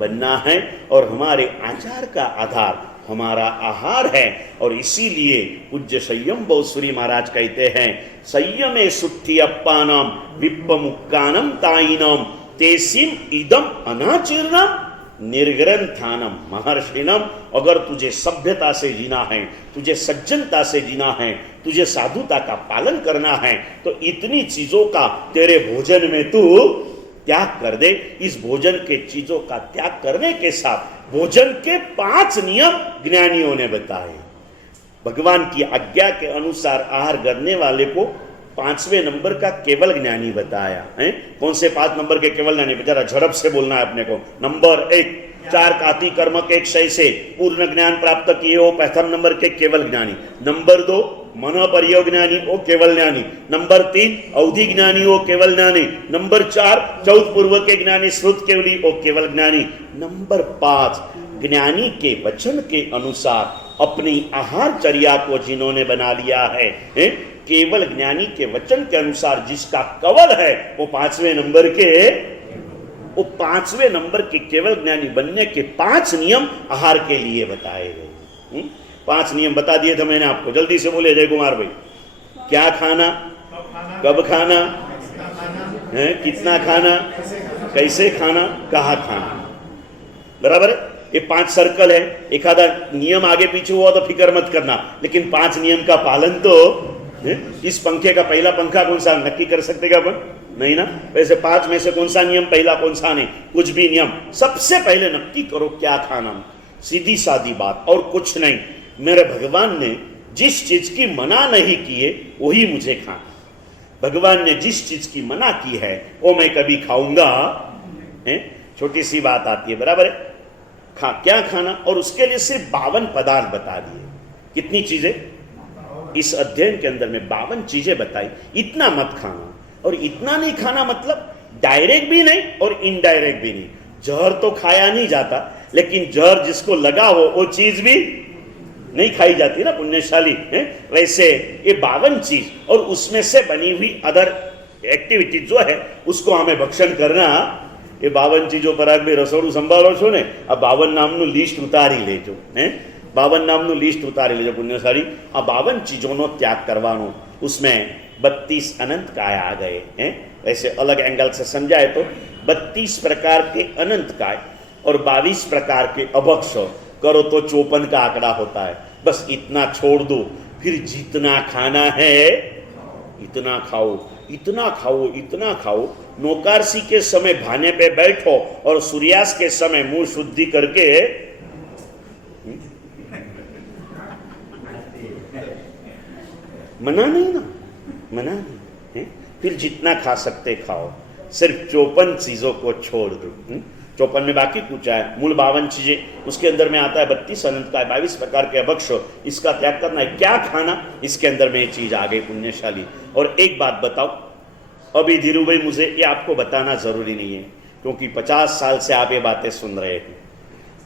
बनना है। और हमारे आचार का आधार हमारा आहार है। और इसीलिए पूज्य संयम बहुसूरी महाराज कहते हैं, संयमे सुट्ठी अप्पानम विप्पमुक्कानम ताइनम तेसिम इदम अनाचीर्णम निर्ग्रंथानम महर्षिणम। अगर तुझे सभ्यता से जीना है, तुझे सज्जनता से जीना है, तुझे साधुता का पालन करना है, तो इतनी चीजों का तेरे भोजन में तू त्याग कर दे। इस भोजन के चीजों का त्याग करने के साथ भोजन के 5 नियम ज्ञानियों ने बताए। भगवान की आज्ञा के अनुसार आहार करने वाले को 5वें नंबर का केवल ज्ञानी बताया है। कौन से 5 नंबर के केवल ज्ञानी? जरा झड़प से बोलना है अपने को। नंबर 1, 4 काति कर्म के क्षय से पूर्ण ज्ञान प्राप्त किए हो, प्रथम नंबर के केवल ज्ञानी। नंबर 2, मन परियोग ज्ञानी ओ केवल ज्ञानी। नंबर 3, अवधि ज्ञानी ओ केवल ज्ञानी। नंबर 4, चौथ पूर्व के ज्ञानी श्रुत केवली ओ केवल ज्ञानी। नंबर 5, ज्ञानी के वचन के अनुसार अपनी आहारचर्या को जिन्होंने बना लिया है, केवल ज्ञानी के वचन के अनुसार जिसका कवल है, वो 5वें नंबर के केवल ज्ञानी बनने के 5 नियम आहार के लिए बताए गए। 5 नियम बता दिए थे मैंने आपको। जल्दी से बोले जय कुमार भाई। क्या खाना, कब खाना है, कितना खाना, कैसे खाना, कहाँ खाना, बराबर। ये 5 सर्कल है। एक आधा नियम आगे पीछे हुआ तो फिक्र मत करना, लेकिन 5 नियम का पालन तो इस पंखे का पहला पंखा कौन सा नक्की कर सकते क्या अपन? नहीं ना। वैसे 5 में से कौन सा नियम पहला, कौन सा नहीं, कुछ भी नियम सबसे पहले नक्की करो क्या खाना। सीधी सादी बात और कुछ नहीं। मेरे भगवान ने जिस चीज की मना नहीं की है वही मुझे खाना। भगवान ने जिस चीज की मना की है वो मैं कभी खाऊंगा। छोटी सी बात आती है, बराबर है। क्या खाना, और उसके लिए सिर्फ 52 पदार्थ बता दिए। कितनी चीजें इस अध्ययन के अंदर में 52 चीजें बताई। इतना मत खाना, और इतना नहीं खाना मतलब डायरेक्ट भी नहीं और इनडायरेक्ट भी नहीं। जहर तो खाया नहीं जाता, लेकिन जहर जिसको लगा हो वो चीज भी नहीं खाई जाती ना पुण्यशाली है। वैसे ये 52 चीज और उसमें से बनी हुई अदर एक्टिविटी जो है उसको हमें भक्षण करना। ये 52 ચીજો પર આગ રસોડું સંભાળો છો ને, આ 52 નામનું લિસ્ટ ઉતારી લેજો, 52 નામનું લિસ્ટ ઉતારી લેજો પુણ્યશાળી। આ 52 ચીજોનો ત્યાગ કરવાનો। उसमें 32 अनंत काय आ गए हैं। वैसे अलग एंगल से समझाए तो 32 प्रकार के अनंत काय और 22 प्रकार के अभक्ष करो तो 54 का आंकड़ा होता है। बस इतना छोड़ दो, फिर जितना खाना है इतना खाओ, इतना खाओ, इतना खाओ। नौकारसी के समय भाने पे बैठो और सूर्यास्त के समय मुंह शुद्धि करके मना नहीं ना, मना नहीं है? फिर जितना खा सकते खाओ, सिर्फ 54 चीजों को छोड़ दो। 54 में बाकी कुछ है, मूल 52 चीजें, उसके अंदर में आता है 32 अनंत का 22 प्रकार के अभक्ष, इसका त्याग करना है। क्या खाना, इसके अंदर में ये चीज आ गई पुण्यशाली। और एक बात बताओ, अभी धीरू भाई मुझे ये आपको बताना जरूरी नहीं है, क्योंकि 50 साल से आप ये बातें सुन रहे हैं।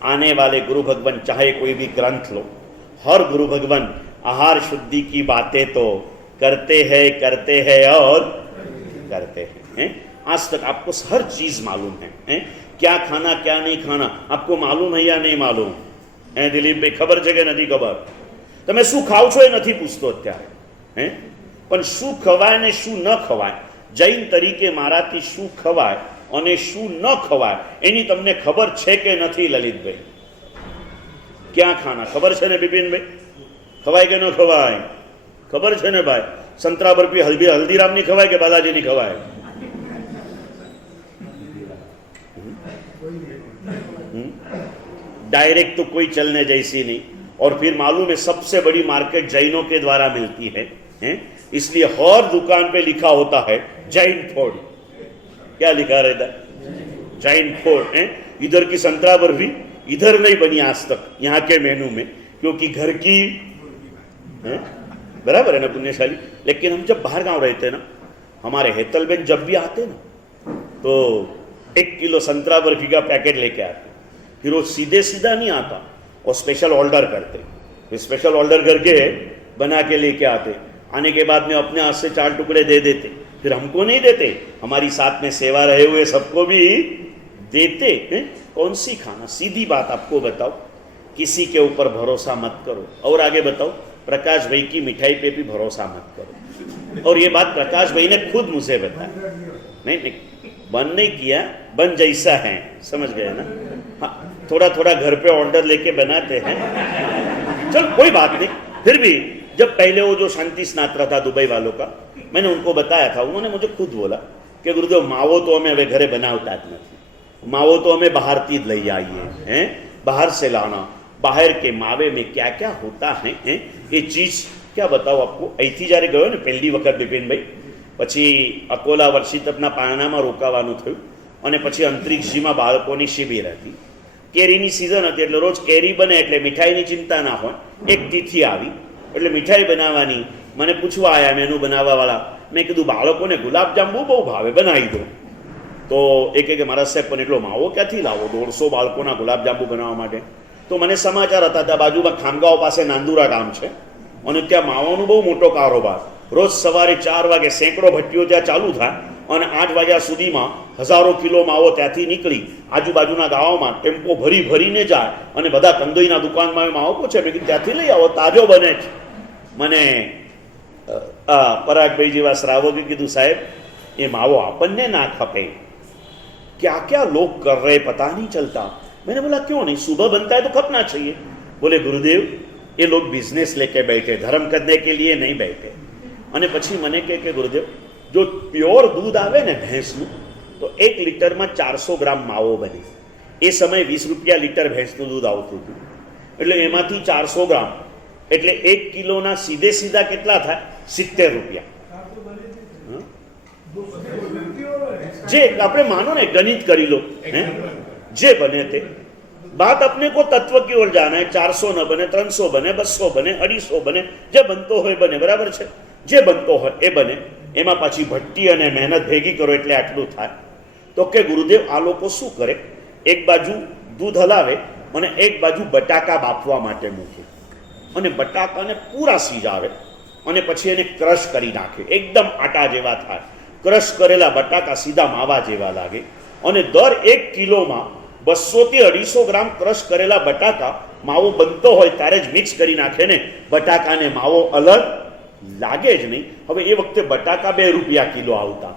आने वाले गुरु भगवान चाहे कोई भी ग्रंथ लो, हर गुरु भगवान आहार शुद्धि की बातें तो करते हैं और करते हैं। आज तक आपको हर चीज मालूम है? क्या खाना क्या नहीं खाना आपको मालूम है या नहीं मालूम है? દિલીપ ભાઈ ખબર છે કે નથી ખબર? તમે શું ખાવ છો એ નથી પૂછતો અત્યારે, પણ શું ખવાય ને શું ન ખવાય, જૈન તરીકે મારાથી શું ખવાય અને શું ન ખવાય એની તમને ખબર છે કે નથી લલિતભાઈ? ક્યાં ખાના ખબર છે ને બિપિનભાઈ? ખવાય કે ન ખવાય? ખબર છે ને ભાઈ? સંતરા બરફી હલ્દીરામની ખવાય કે બાલાજીની ખવાય? डायरेक्ट तो कोई चलने जैसी नहीं। और फिर मालूम है सबसे बड़ी मार्केट जैनों के द्वारा मिलती है, इसलिए हर दुकान पे लिखा होता है जैन फूड। क्या लिखा रहता है? जैन फूड। इधर की संतरा बर्फी इधर नहीं बनी आज तक यहाँ के मेनू में, क्योंकि घर की बराबर है ना पुण्यशाली। लेकिन हम जब बाहर गांव रहते ना, हमारे हेतलबेन जब भी आते ना तो 1 किलो संतरा बर्फी का पैकेट लेके आते। फिर वो सीधे सीधा नहीं आता, और स्पेशल ऑर्डर करते, फिर स्पेशल ऑर्डर करके बना के लेके आते। आने के बाद में अपने हाथ से 4 टुकड़े दे देते, फिर हमको नहीं देते, हमारी साथ में सेवा रहे हुए सबको भी देते हैं। कौन सी खाना? सीधी बात आपको बताओ, किसी के ऊपर भरोसा मत करो। और आगे बताओ, प्रकाश भाई की मिठाई पे भी भरोसा मत करो। और ये बात प्रकाश भाई ने खुद मुझे बताया। नहीं, बन नहीं किया, बन जैसा है, समझ गए ना? हाँ, थोड़ा थोड़ा घर पे ऑर्डर लेके बनाते हैं, चल कोई बात नहीं। फिर भी जब पहले वो जो शांति स्नात्र था दुबई वालों का, मैंने उनको बताया था, उन्होंने मुझे खुद बोला कि गुरुदेव मावो तो हमें હવે ઘરે બનાવતા જ નથી, मावो तो हमें बाहर થી જ લઈ आइए हैं, बाहर से लाना। बाहर के मावे में क्या क्या होता है ये चीज क्या बताओ आपको। અહીંથી જ્યારે ગયો ને પહેલી વખત બિપિનભાઈ, પછી અકોલા વર્ષિતપના પારણામાં રોકાવાનું થયું, અને પછી અંતરિક્ષજીમાં બાળકોની શિબિર હતી। કેરીની સિઝન હતી એટલે રોજ કેરી બને એટલે મીઠાઈની चिंता ना હોય। એક તિથિ આવી એટલે મીઠાઈ બનાવવાની, મને પૂછવા આયા મેનુ બનાવવાવાળા। મેં કીધું બાળકોને ગુલાબજાંબુ બહુ ભાવે, બનાવી દો। તો એક કે મારા સાહેબ પણ એટલો માવો ક્યાંથી લાવો 150 બાળકોના ગુલાબજાંબુ બનાવવા માટે? તો મને સમાચાર હતા, ત્યાં બાજુમાં ખામગાંવ પાસે નાંદુરા ગામ છે, અને ત્યાં માવાનો બહુ મોટો કારોબાર। રોજ સવારે 4 વાગે સેંકડો ભટ્ટીઓ ત્યાં ચાલુ થાય, અને 8 વાગ્યા સુધીમાં હજારો કિલો માવો ત્યાંથી નીકળી આજુબાજુના ગામોમાં ટેમ્પો ભરી ભરીને જાય, અને બધા કંદોઈના દુકાનમાં માવો પૂછે, મેં કીધું ત્યાંથી લઈ આવો, તાજો બને છે। મને પરાગભાઈ જેવા શ્રાવકે કીધું, સાહેબ એ માવો આપણને ના ખપે, क्या क्या लोग कर रहे पता नहीं चलता। मैंने बोला क्यों नहीं, सुबह बनता है तो खपना चाहिए। बोले गुरुदेव ये लोग बिजनेस लेके बैठे, धर्म करने के लिए नहीं बैठे। અને પછી મને કે ગુરુદેવ જો પ્યોર दूध આવે ને ભેંસનું, તો 1 લિટરમાં 400 ગ્રામ માવો બને। એ સમયે 20 રૂપિયા લિટર ભેંસનું દૂધ આવતું હતું, એટલે એમાંથી 400 ગ્રામ એટલે 1 કિલોના સીધે સીધા કેટલા થાય? 70 રૂપિયા। જે આપણે માનો ને ગણિત કરી લો, જે બને તે बात अपने को तत्व की ओर जाना है। 400 न बने, 300 बने, 200 बने, 250 बने, जे बनतो होय बने, बराबर है? जे बनतो होय ए बने, एमां पाછી भट्टी अने मेहनत भेगी करो एटले आटલું થાય। तो के गुरुदेव आ लोको शुं करे, एक बाजू दूध हलावे અને एक बाजू बटाका बाफवा माटे मूके, અને बटाकाने पूरा सीजावे અને પછી એને ક્રશ કરી નાખે, એકદમ આટા જેવા થાય। ક્રશ કરેલા બટાકા સીધા માવા જેવા લાગે, અને દર 1 કિલોમાં 200 થી 250 ગ્રામ ક્રશ કરેલા બટાકા માવો બનતો હોય ત્યારે જ મિક્સ કરી નાખે ને, બટાકાને માવો અલગ લાગે જ નહીં। હવે એ વખતે બટાકા 2 રૂપિયા કિલો આવતા,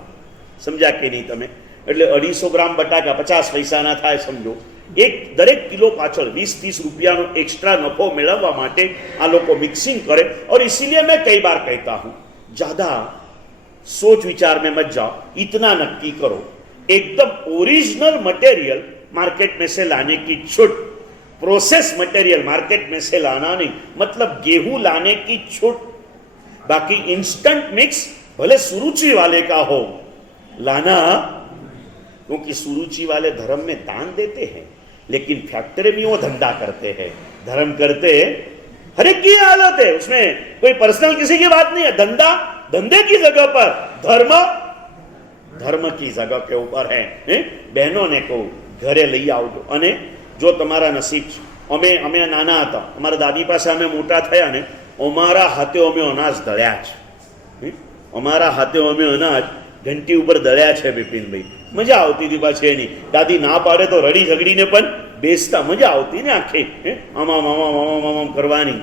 સમજ્યા કે નહીં તમે? એટલે 250 ગ્રામ બટાકા 50 પૈસાના થાય સમજો, એક દરેક કિલો પાછળ 20-30 રૂપિયાનો एक्स्ट्रा नफो मेळववा माटे आ लोको मिक्सिंग करे। और इसीलिए मैं कई बार कहता हूं, ज्यादा सोच विचार में मत जाओ, इतना नक्की करो एकदम ओरिजिनल मटेरियल मार्केट में से लाने की छूट, प्रोसेस मटेरियल मार्केट में से लाना नहीं, मतलब गेहूं लाने की छूट। बाकी इंस्टेंट मिक्स भले सुरुचि वाले का हो लाना, क्योंकि सुरुचि वाले धर्म में दान देते हैं, लेकिन फैक्ट्री में वो धंधा करते हैं। धर्म करते हर एक की हालत है, उसमें कोई पर्सनल किसी की बात नहीं है। धंधा धंधे की जगह पर, धर्म धर्म की जगह के ऊपर है। बहनों ने को घरे लई आवजो। अने जो तमारा नसीब छे, अमे नाना हता, अमारा दादी पासे अमे मोटा थया ने अमारा हाथे अमे अनाज दळ्या छे। अमारा हाथे अमे अनाज घंटी ऊपर दळ्या छे बिपिनभाई। मजा आवती थी पाછી એની દાદી ના પાડે તો રડી ઝઘડીને પણ બેસતા, મજા આવતી ને આખે આમાં મામા મામા મામા કરવાની।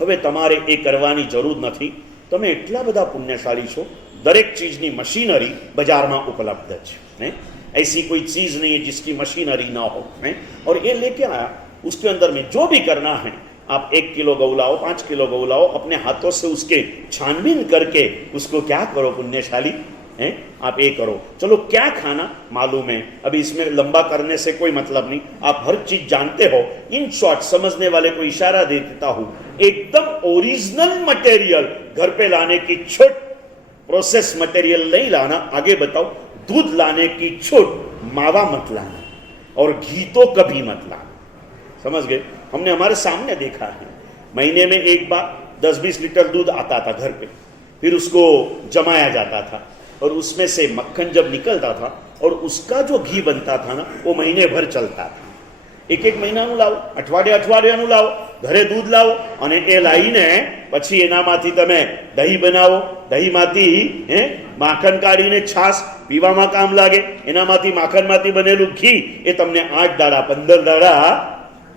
હવે તમારે એ કરવાની જરૂર નથી, તમે એટલા બધા પુણ્યશાળી છો, દરેક ચીજની મશીનરી બજારમાં ઉપલબ્ધ છે। ऐसी कोई चीज नहीं है जिसकी मशीनरी ना हो। और ये लेके आया, उसके अंदर में जो भी करना है, आप 1 किलो गऊ लाओ, 5 किलो गऊ लाओ, अपने हाथों से उसके छानबीन करके उसको क्या करो पुण्यशाली हैं, आप ये करो। चलो क्या खाना मालूम है, अभी इसमें लंबा करने से कोई मतलब नहीं, आप हर चीज जानते हो। इन शॉर्ट समझने वाले को इशारा दे देता हूं, एकदम ओरिजिनल मटेरियल घर पे लाने की छूट, प्रोसेस मटेरियल नहीं लाना। आगे बताओ, दूध लाने की छूट, मावा मत लाना और घी तो कभी मत लाना। समझ गए? हमने हमारे सामने देखा है, महीने में एक बार 10-20 लीटर दूध आता था घर पे, फिर उसको जमाया जाता था और उसमें से मक्खन जब निकलता था और उसका जो घी बनता था ना, वो महीने भर चलता था। एक महीनाનું લાવો, અઠવાડિયાનું લાવો, ઘરે દૂધ લાવો અને એ લાવીને પછી એનામાંથી તમે દહીં બનાવો, દહીંમાંથી માખણ કાઢીને છાશ પીવામાં કામ લાગે, એનામાંથી માખણમાંથી બનેલું ઘી એ તમને 8 દાડા 15 દાડા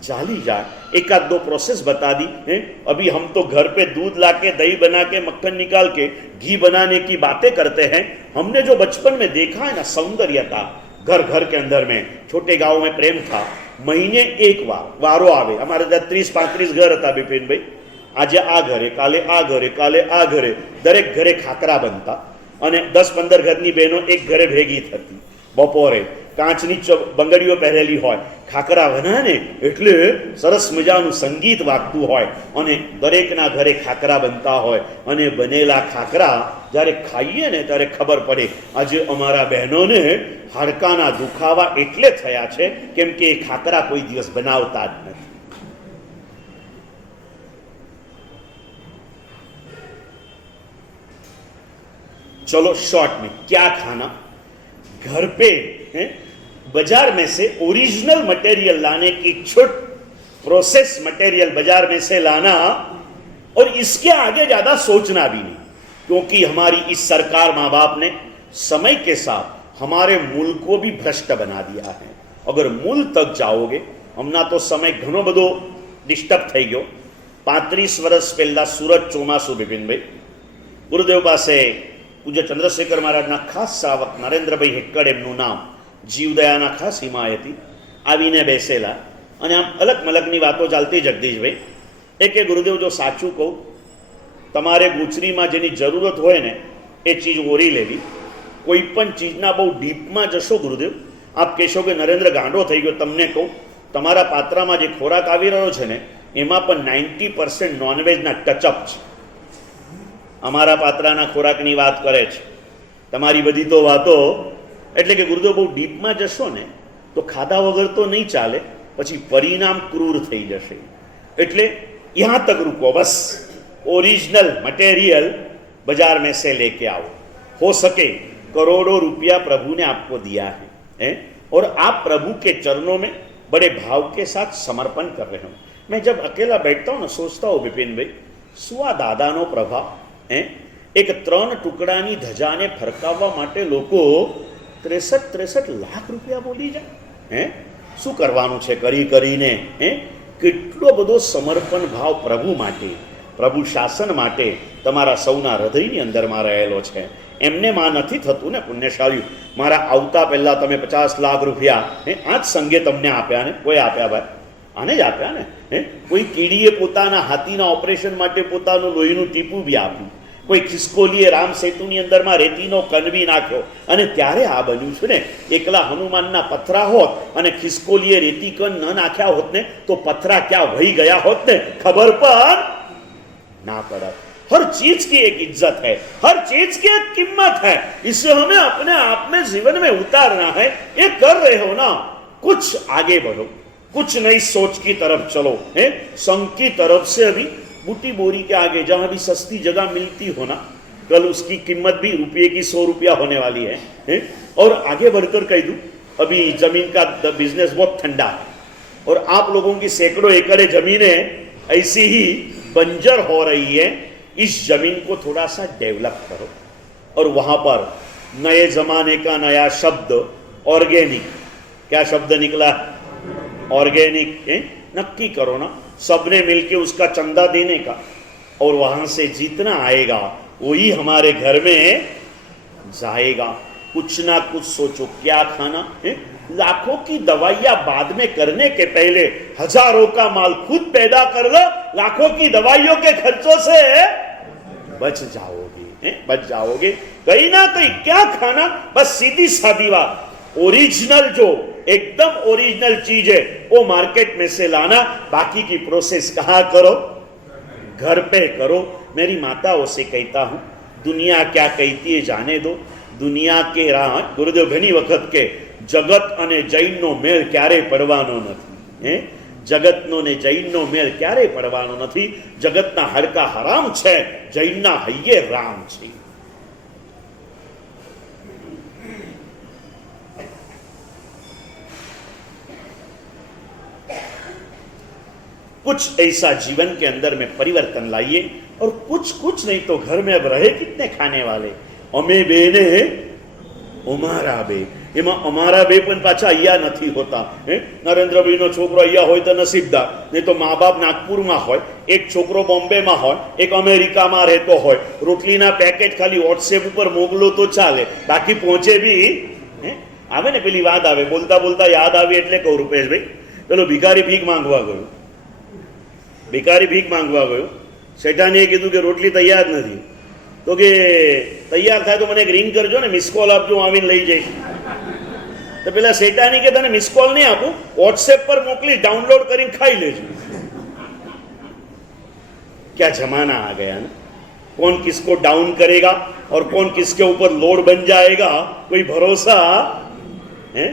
ચાલી જાય। एकाध दो प्रोसेस बता दी है। अभी हम तो घर पे दूध लाके, दही बना के, मक्खन निकाल के घी बनाने की बातें करते हैं। हमने जो बचपन में देखा है ना, सौंदर्यता घर घर के अंदर में, छोटे गांव में प्रेम था। महीने एक वारो आवे, हमारे 30-35 घर था बिपिन भाई, आज आ घरे, काले आ घरे, काले आ घरे, दरेक घरे खाकरा बनता અને 10-15 ઘરની બહેનો એક ઘરે ભેગી થતી। બપોરે કાચની બંગડીઓ પહેરેલી હોય, ખાકરા બનાને એટલે સરસ મજાનું સંગીત વાગતું હોય અને દરેકના ઘરે ખાકરા બનતા હોય અને બનેલા ખાકરા જ્યારે ખાઈએ ને ત્યારે ખબર પડે આજે અમારા બહેનોને હાડકાના દુખાવા એટલે થયા છે કેમ કે એ ખાકરા કોઈ દિવસ બનાવતા જ નથી। चलो शॉर्ट में क्या खाना, घर पे बाजार में से ओरिजिनल मटेरियल लाने की छूट, प्रोसेस मटेरियल बाजार में से लाना, और इसके आगे ज्यादा सोचना भी नहीं, क्योंकि हमारी इस सरकार माँ बाप ने समय के साथ हमारे मूल को भी भ्रष्ट बना दिया है। अगर मूल तक जाओगे, हमना तो समय घणो बधो डिस्टर्ब થઈ ગયો। 35 વર્ષ પહેલા સુરત ચોમાસું બિપિનભાઈ, ગુરુદેવ પાસે પૂજ્ય ચંદ્રશેખર મહારાજના ખાસ શ્રાવક નરેન્દ્રભાઈ હેક્કડ એમનું નામ, જીવદયાના ખાસ હિમાયતી, આવીને બેસેલા અને આમ અલગ મલકની વાતો ચાલતી જગદીશભાઈ। કે ગુરુદેવ જો સાચું કહું, તમારે ગુચરીમાં જેની જરૂરત હોય ને એ ચીજ ઓરી લેવી, કોઈ પણ ચીજના બહુ ડીપમાં જશો ગુરુદેવ, આપ કહેશો કે નરેન્દ્ર ગાંડો થઈ ગયો। તમને કહું, તમારા પાત્રમાં જે ખોરાક આવી રહ્યો છે ને એમાં પણ 90% નોનવેજના ટચઅપ છે। અમારા પાત્રાના ખોરાકની વાત કરે છે, તમારી બધી તો વાતો, એટલે કે ગુરુદેવ બહુ ડીપમાં જશો ને તો ખાધા વગર તો નહીં ચાલે, પછી પરિણામ ક્રૂર થઈ જશે। એટલે यहाँ तक रुको बस, ओरिजिनल मटेरियल बाजार में से लेके आओ। हो सके करोड़ों रुपया प्रभु ने आपको दिया है और आप प्रभु के चरणों में बड़े भाव के साथ समर्पण कर रहे हो। मैं जब अकेला बैठता हूँ ना, सोचता हूँ विपिन भाई, सुआ दादानो प्रभाव एक 3 ટુકડાની ધજાને ફરકાવવા માટે લોકો 63 લાખ રૂપિયા બોલી જાય। શું કરવાનું છે કરી કરીને? કેટલો બધો સમર્પણ ભાવ પ્રભુ માટે, પ્રભુ શાસન માટે તમારા સૌના હૃદયની અંદરમાં રહેલો છે। એમને માં નથી થતું ને પુણ્યશાળી. મારા આવતા પહેલા તમે 50 લાખ રૂપિયા આ જ સંઘે તમને આપ્યા ને? કોઈ આપ્યા ભાઈ? આને જ આપ્યા ને. કોઈ કીડીએ પોતાના હાથીના ઓપરેશન માટે પોતાનું લોહીનું ટીપું બી આપ્યું. કોઈ ખિસકોલીએ રામ સેતુની અંદરમાં રેતીનો કણ બી નાખ્યો અને ત્યારે આ બન્યું છે ને. એકલા હનુમાનના પથરા હોત અને ખિસકોલીએ રેતી કણ ન નાખ્યા હોત ને તો પથરા ક્યાં વહી ગયા હોત ને ખબર પણ ना पड़ा. हर चीज की एक इज्जत है, हर चीज की एक कीमत है. इसे हमें अपने आप में जीवन में उतारना है. ये कर रहे हो ना, कुछ आगे बढ़ो, कुछ नई सोच की तरफ चलो. संघ की तरफ से अभी बूटी बोरी के आगे जहां भी सस्ती जगह मिलती हो ना, कल उसकी कीमत भी रुपये की 100 रुपया होने वाली है. और आगे बढ़कर कह दूं, अभी जमीन का बिजनेस बहुत ठंडा है और आप लोगों की सैकड़ों एकड़ जमीनें ऐसी ही बंजर हो रही है. इस जमीन को थोड़ा सा डेवलप करो और वहां पर नए जमाने का नया शब्द ऑर्गेनिक. क्या शब्द निकला? ऑर्गेनिक. नक्की करो ना, सबने मिलके उसका चंदा देने का और वहां से जितना आएगा वही हमारे घर में जाएगा. कुछ ना कुछ सोचो क्या खाना. लाखों की दवाइयां बाद में करने के पहले हजारों का माल खुद पैदा कर लो. लाखों की दवाइयों के खर्चों से बच जाओगे, बच जाओगे. कहीं ना कहीं क्या खाना, बस सीधी सादी बात, ओरिजिनल जो एकदम ओरिजिनल चीज है वो मार्केट में से लाना. बाकी की प्रोसेस कहां करो? घर पे करो. मेरी माताओं से कहता हूं, दुनिया क्या कहती है जाने दो. दुनिया के राह गुरुदेव घनी वखत के जगत અને જૈનનો મેળ ક્યારે પડવાનો નથી. જગતનો ને જૈનનો મેળ ક્યારે પડવાનો નથી. જગતના હાડકા હરામ છે, જૈનના હૈયે રામ છે. कुछ ऐसा जीवन के अंदर में परिवर्तन लाइए और कुछ नहीं तो घर में अब रहे कितने खाने वाले. अमे बेने उमारा बे, એમાં અમારા બે પણ પાછા અહીંયા નથી હોતા. નરેન્દ્રભાઈનો છોકરો અહીંયા હોય તો નસીબદાર, નહીં તો મા બાપ નાગપુરમાં હોય, એક છોકરો બોમ્બેમાં હોય, એક અમેરિકામાં રહેતો હોય. રોટલીના પેકેટ ખાલી વોટ્સએપ ઉપર મોકલો તો ચાલે, બાકી પહોંચે બી આવે ને. પેલી વાત આવે, બોલતા બોલતા યાદ આવી એટલે કહું રૂપેશભાઈ, પેલો ભિખારી ભીખ માંગવા ગયો. ભિખારી ભીખ માંગવા ગયો. શેઠાણીએ કીધું કે રોટલી તૈયાર નથી. તો કે તૈયાર થાય તો મને એક રિંગ કરજો ને, મિસ કોલ આપજો, હું આવીને લઈ જઈશ. तो પેલા શેઠાણી કે તને મિસ કોલ નહીં આપું, વોટ્સએપ પર મોકલી, डाउनलोड કરીને ખાઈ લેજો. क्या जमाना आ गया ना. कौन किसको डाउन करेगा और कौन किसके ऊपर लोड बन जाएगा, कोई भरोसा है.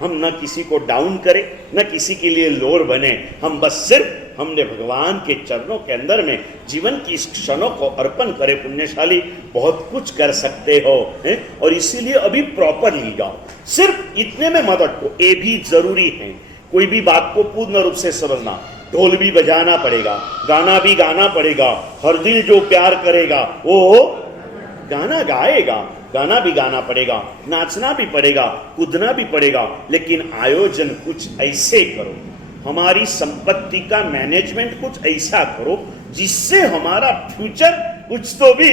हम न किसी को डाउन करें न किसी के लिए लोड बने. हम बस सिर्फ हमने भगवान के चरणों के अंदर में जीवन की इस क्षणों को अर्पण करें. पुण्यशाली बहुत कुछ कर सकते हो और इसीलिए अभी प्रॉपरली गाओ. सिर्फ इतने में मत अटको, ये भी जरूरी है. कोई भी बात को पूर्ण रूप से समझना. ढोल भी बजाना पड़ेगा, गाना भी गाना पड़ेगा. हर दिल जो प्यार करेगा वो गाना गाएगा. गाना भी गाना पड़ेगा, नाचना भी पड़ेगा, कूदना भी पड़ेगा. लेकिन आयोजन कुछ ऐसे करो, हमारी संपत्ति का मैनेजमेंट कुछ ऐसा करो जिससे हमारा फ्यूचर कुछ तो भी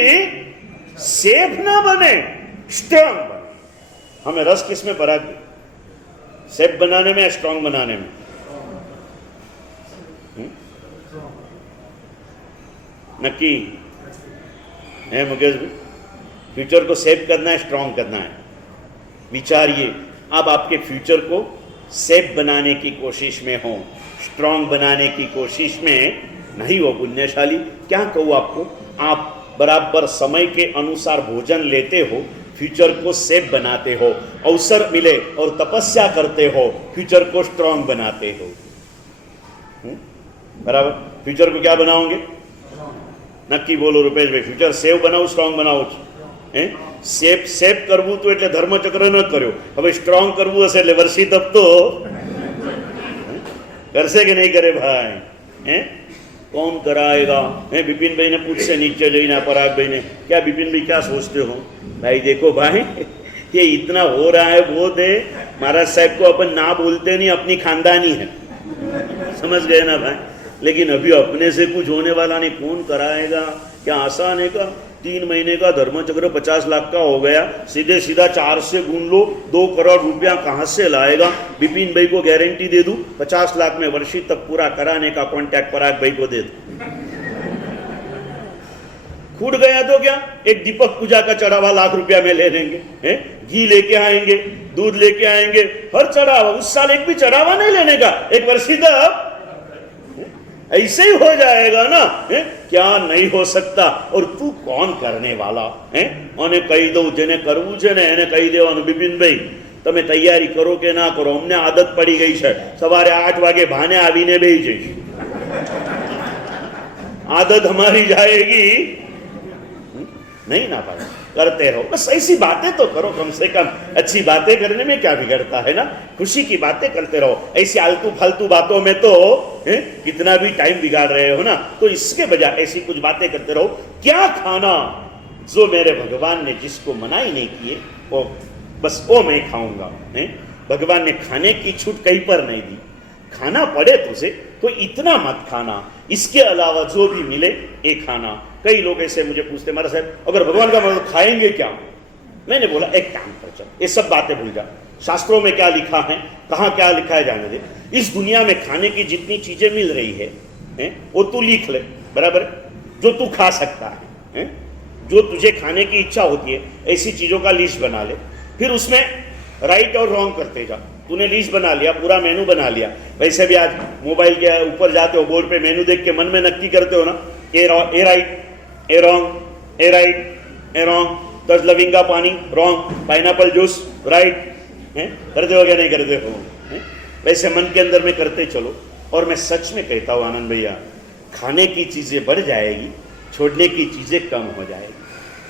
सेफ ना बने, स्ट्रांग बने. हमें रस किसमें पराग? सेफ बनाने में या स्ट्रांग बनाने में? नक्की है मुकेश भाई? फ्यूचर को सेव करना है, स्ट्रांग करना है. विचारिए, आप आपके फ्यूचर को सेफ बनाने की कोशिश में हो, स्ट्रांग बनाने की कोशिश में नहीं हो. पुण्यशाली क्या कहूँ आपको, आप बराबर समय के अनुसार भोजन लेते हो, फ्यूचर को सेफ बनाते हो. अवसर मिले और तपस्या करते हो, फ्यूचर को स्ट्रांग बनाते हो. बराबर. फ्यूचर को क्या बनाओगे? नक्की बोलो रुपेश भाई, फ्यूचर सेव बनाओ स्ट्रांग बनाओ? सेफ करवू तो એટલે ધર્મચક્ર ન કર્યો, હવે સ્ટ્રોંગ કરવું હશે એટલે વર્ષી તપ તો કરશે કે નહીં કરે ભાઈ? कौन कराएगा? बिपिन भाई ने पूछ से नीचे जाइए पराग भाई ने, क्या बिपिन भाई क्या सोचते हो? भाई देखो भाई, ये इतना हो रहा है वो दे. महाराज साहब को अपन ना बोलते नहीं, अपनी खानदानी है, समझ गए ना भाई. लेकिन अभी अपने से कुछ होने वाला नहीं, कौन कराएगा? क्या आसान है का? 3 महीने का धर्मचक्र 50 लाख का हो गया, सीधे सीधा 4 से गुण लो, 2 करोड़ रुपया कहां से लाएगा? बिपिन भाई को गारंटी दे दूं 50 लाख में वर्षी तक पूरा कराने का कॉन्टैक्ट पराग भाई को दे दूं। छूट गया तो क्या, एक दीपक पूजा का चढ़ावा लाख रुपया में ले लेंगे, घी लेके आएंगे, दूध लेके आएंगे, हर चढ़ावा। उस साल एक भी चढ़ावा नहीं लेने का, एक वर्षी तक ऐसे ही हो जाएगा ना। क्या नहीं हो सकता? और तू कौन करने वाला है? અને કહી દઉં જેને કરવું છે ને એને કહી દેવાનું, બિપિનભાઈ તમે તૈયારી કરો કે ના કરો, અમને આદત પડી ગઈ છે સવારે 8 વાગે ભાને આવીને બેસી જઈશ, आदत हमारी जाएगी नहीं ना पाए, करते रहो बस। ऐसी बातें तो करो कम से कम, अच्छी बातें करने में क्या बिगड़ता है ना, खुशी की बातें करते रहो। ऐसी आलतू फालतू बातों में तो कितना भी टाइम बिगाड़ रहे हो ना, तो इसके बजाय ऐसी कुछ बातें करते रहो। क्या खाना जो मेरे भगवान ने जिसको मना ही नहीं किए वो बस वो मैं खाऊंगा। भगवान ने खाने की छूट कहीं पर नहीं दी, खाना पड़े तुझे तो इतना मत खाना, इसके अलावा जो भी मिले ये खाना। कई लोग ऐसे मुझे पूछते महाराज साहब अगर भगवान का मतलब खाएंगे क्या? मैंने बोला एक काम कर, चल ये सब बातें भूल जा, शास्त्रों में क्या लिखा है, कहाँ क्या लिखा है जाने दे। इस दुनिया में खाने की जितनी चीजें मिल रही है वो तू लिख ले, बराबर, जो तू खा सकता है, जो तुझे खाने की इच्छा होती है ऐसी चीजों का लिस्ट बना ले, फिर उसमें राइट और रॉन्ग करते जा। तूने लिस्ट बना लिया, पूरा मेनू बना लिया, वैसे भी आज मोबाइल के ऊपर जाते हो, बोर्ड पे मेनू देख के मन में नक्की करते हो ना, ए राइट ए रॉन्ग, ए राइट ए रॉन्ग, 10 लविंग का पानी रॉन्ग, पाइनएप्पल जूस राइट, करते हो क्या नहीं करते हो? वैसे मन के अंदर में करते चलो। और मैं सच में कहता हूँ आनंद भैया, खाने की चीजें बढ़ जाएगी, छोड़ने की चीजें कम हो जाएगी।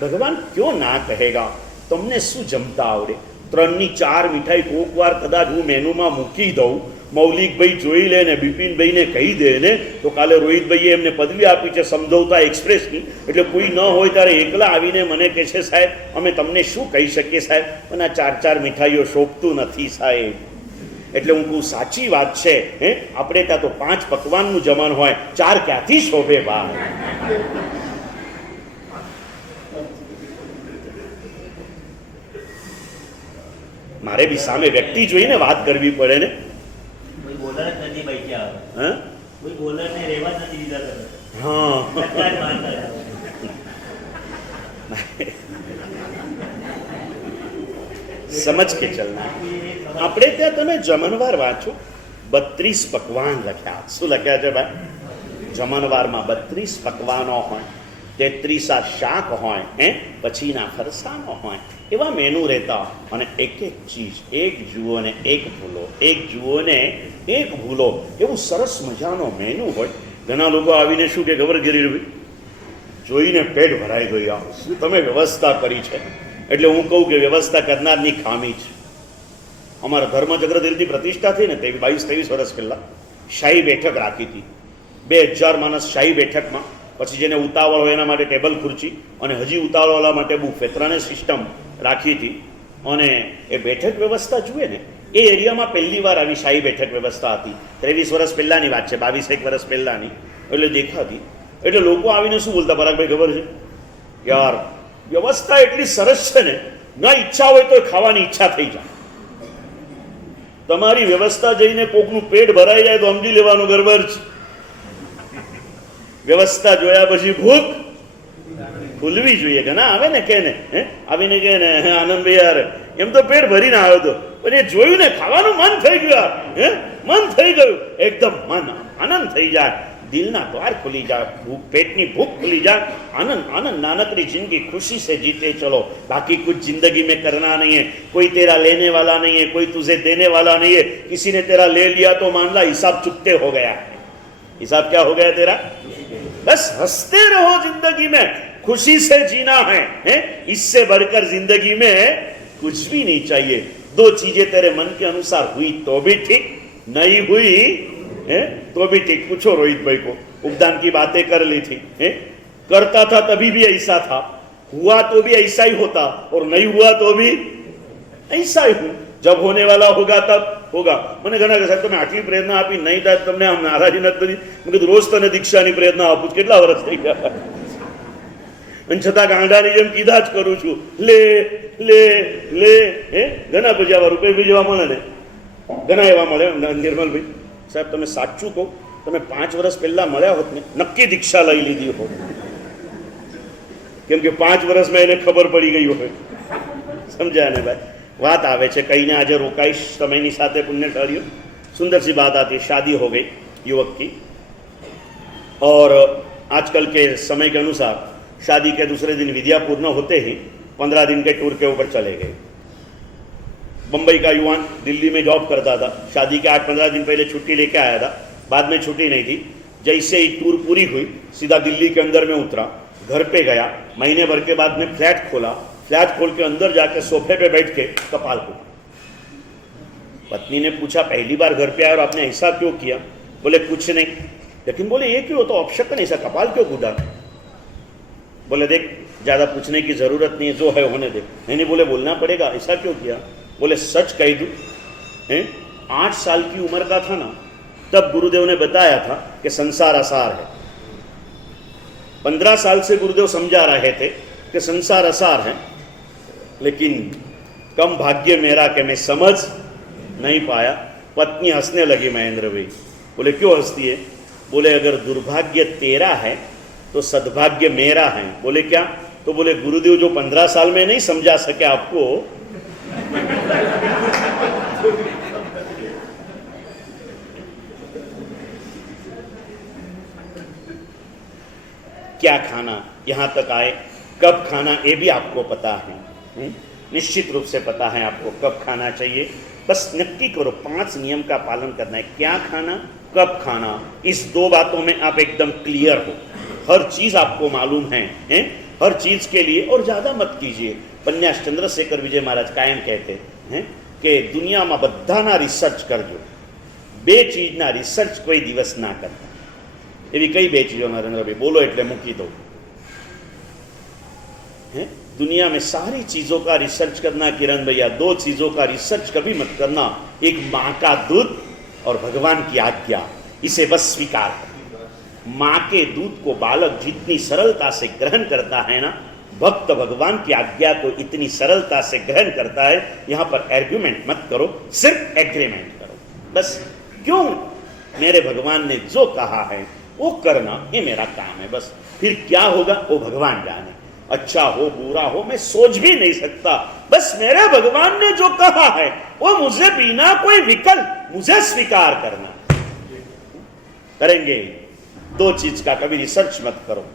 भगवान क्यों ना कहेगा તમને શું જમતા આવડે? 3 ની 4 મીઠાઈ કોક વાર કદાચ હું મેનુમાં મૂકી દઉં, મૌલિકભાઈ જોઈ લે ને બિપિનભાઈને કહી દે ને, તો કાલે રોહિતભાઈએ એમને પદવી આપી છે સમજવતા એક્સપ્રેસની, એટલે કોઈ ન હોય ત્યારે એકલા આવીને મને કહે છે સાહેબ અમે તમને શું કહી શકીએ સાહેબ, પણ આ 4 મીઠાઈઓ શોભતું નથી સાહેબ। એટલે હું કહું સાચી વાત છે, આપણે ત્યાં તો 5 પકવાનનું જમણ હોય, 4 ક્યાંથી શોભે ભાઈ? મારે બી સામે વ્યક્તિ જોઈને વાત કરવી પડે ને। કોઈ બોલર જ નથી ભાઈ, ક્યાં હા કોઈ બોલરને રહેવા જ નથી દીધા તમે, હા સટ્ટા જ મારતા જાઓ। સમજ કે ચલના। આપણે ત્યાં તમે જમણવાર વાંચો, 32 પકવાન લખ્યા। શું લખ્યા છે ભાઈ? જમણવારમાં 32 પકવાનો હોય, 33 શાક હોય, પછીના ફરસાનો હોય, એવા મેનુ રહેતા। અને એક એક ચીજ, એક જુઓ ને એક ભૂલો, એક જુઓ ને એક ભૂલો, એવું સરસ મજાનો મેનુ હોય। ઘણા લોકો આવીને શું કે ખબર ગિરીરભાઈ, જોઈને પેટ ભરાઈ ગયું, શું તમે વ્યવસ્થા કરી છે? એટલે હું કહું કે વ્યવસ્થા કરનારની ખામી છે। અમારા ધર્મચક્ર દિલની પ્રતિષ્ઠા થઈ ને 22-23 વર્ષ પહેલાં શાહી બેઠક રાખી હતી, 2000 માણસ શાહી બેઠકમાં। પછી જેને ઉતાવળ હોય એના માટે ટેબલ ખુરચી, અને હજી ઉતાવળવાળા માટે બુફે, 3 સિસ્ટમ રાખી હતી। અને એ બેઠક વ્યવસ્થા જુએ ને, એ એરિયામાં પહેલી વાર આવી શાહી બેઠક વ્યવસ્થા હતી। 23 વર્ષ પહેલાંની વાત છે, 22-1 વર્ષ પહેલાંની, એટલે દેખાતી। એટલે લોકો આવીને શું બોલતા પરાગભાઈ ખબર છે, યાર વ્યવસ્થા એટલી સરસ છે ને, ના ઈચ્છા હોય તો ખાવાની ઈચ્છા થઈ જાય। તમારી વ્યવસ્થા જઈને કોકનું પેટ ભરાઈ જાય તો સમજી લેવાનું ગરબર છે। વ્યવસ્થા જોયા પછી ભૂખ ખુલવી જોઈએ કે ના આવે ને કે ને, આવીને કે ને આનંદભાઈ યાર એમ તો પેટ ભરીને આવ્યો હતો, પણ એ જોયું ને ખાવાનું મન થઈ ગયું, મન થઈ ગયું, એકદમ મન આનંદ થઈ જાય, દિલના દ્વાર ખુલી જાય, ભૂખ પેટની ભૂખ खुली जाए। आनंद आनंद नानकड़ी जिंदगी खुशी से जीते चलो, बाकी कुछ जिंदगी में करना नहीं है। कोई तेरा लेने वाला नहीं है, कोई तुझे देने वाला नहीं है। किसी ने तेरा ले लिया तो मान ला हिसाब चुकते हो गया। हिसाब क्या हो गया तेरा? बस हंसते रहो जिंदगी में, खुशी से जीना है, इससे बढ़कर जिंदगी में कुछ भी नहीं चाहिए। 2 चीजें तेरे मन के अनुसार हुई तो भी ठीक, नहीं हुई तो भी ठीक। पूछो रोहित भाई को, उपदान की बातें कर ली थी, करता था तभी भी ऐसा था, हुआ तो भी ऐसा ही होता, और नहीं हुआ तो भी ऐसा ही हूं। जब होने वाला होगा तब होगा। मैंने घણા કે સાહેબ તમે આટલી પ્રેરણા આપી, નહીં થાય તમને આમ નારાજી નથી થતી? મેં કીધું રોજ તને દીક્ષાની પ્રેરણા આપું, કેટલા વર્ષ થઈ ગયા? અને છતાં ગાંડાની જેમ કીધા જ કરું છું, લે લે લે. ઘણા ભજ્યા રૂપિયા બી જેવા મળે ને, ઘણા એવા મળે. નિર્મલભાઈ સાહેબ, તમે સાચું કહો, તમે 5 વર્ષ પહેલા મળ્યા હોત ને, નક્કી દીક્ષા લઈ લીધી હોત. કેમ કે 5 વર્ષમાં એને ખબર પડી ગઈ હોય. સમજ્યા ને ભાઈ? વાત આવે છે, કહીને આજે રોકાઈશ સમયની સાથે पुण्यशालियों. सुंदर सी बात आती है, शादी हो गई युवक की और आजकल के समय के अनुसार शादी के दूसरे दिन विद्या पूर्ण होते ही 15 दिन के टूर के ऊपर चले गए. बम्बई का युवान दिल्ली में जॉब करता था, शादी के 8-15 दिन पहले छुट्टी लेके आया था, बाद में छुट्टी नहीं थी. जैसे ही टूर पूरी हुई सीधा दिल्ली के अंदर में उतरा, घर पे गया, महीने भर के बाद में फ्लैट खोला, फ्लैट खोल के अंदर जाके सोफे पे बैठ के कपाल को. पत्नी ने पूछा, पहली बार घर पे आया और आपने ऐसा क्यों किया? बोले कुछ नहीं. लेकिन बोले ये क्यों? तो अपशक्न, ऐसा कपाल क्यों कूदा? बोले देख, ज़्यादा पूछने की ज़रूरत नहीं है, जो है होने दे. नहीं बोले बोलना पड़ेगा, ऐसा क्यों किया? बोले सच कह दूँ, 8 साल की उम्र का था ना, तब गुरुदेव ने बताया था कि संसार असार है. 15 साल से गुरुदेव समझा रहे थे कि संसार असार है, लेकिन कम भाग्य मेरा कि मैं समझ नहीं पाया. पत्नी हंसने लगी महेंद्र भाई. बोले क्यों हंसती है? बोले अगर दुर्भाग्य तेरा है तो सद्भाग्य मेरा है. बोले क्या? तो बोले गुरुदेव जो 15 साल में नहीं समझा सके आपको, क्या खाना, यहां तक आए कब खाना ये भी आपको पता है. निश्चित रूप से पता है आपको कब खाना चाहिए. बस नक्की करो, 5 नियम का पालन करना है. क्या खाना, कब खाना, इस 2 बातों में आप एकदम क्लियर हो. हर चीज आपको मालूम है, हर चीज के लिए. और ज्यादा मत कीजिए. पन्यास चंद्रशेखर विजय महाराज कायम कहते हैं कि दुनिया में बधाना रिसर्च करजो, 2 चीजना रिसर्च कोई दिवस ना करता. एवी कई 2 चीजों नरेंद्र भाई बोलो एटले मूकी दो. दुनिया में सारी चीजों का रिसर्च करना किरण भैया, 2 चीजों का रिसर्च कभी मत करना. एक माँ का दूध और भगवान की आज्ञा, इसे बस स्वीकार कर. माँ के दूध को बालक जितनी सरलता से ग्रहण करता है ना, भक्त भगवान की आज्ञा को इतनी सरलता से ग्रहण करता है. यहां पर आर्ग्यूमेंट मत करो, सिर्फ एग्रीमेंट करो. बस क्यों? मेरे भगवान ने जो कहा है वो करना, ये मेरा काम है. बस फिर क्या होगा वो भगवान जाने. अच्छा हो बुरा हो मैं सोच भी नहीं सकता. बस मेरे भगवान ने जो कहा है वो मुझे बिना कोई विकल्प मुझे स्वीकार करना. करेंगे 2 चीज का कभी रिसर्च मत करो.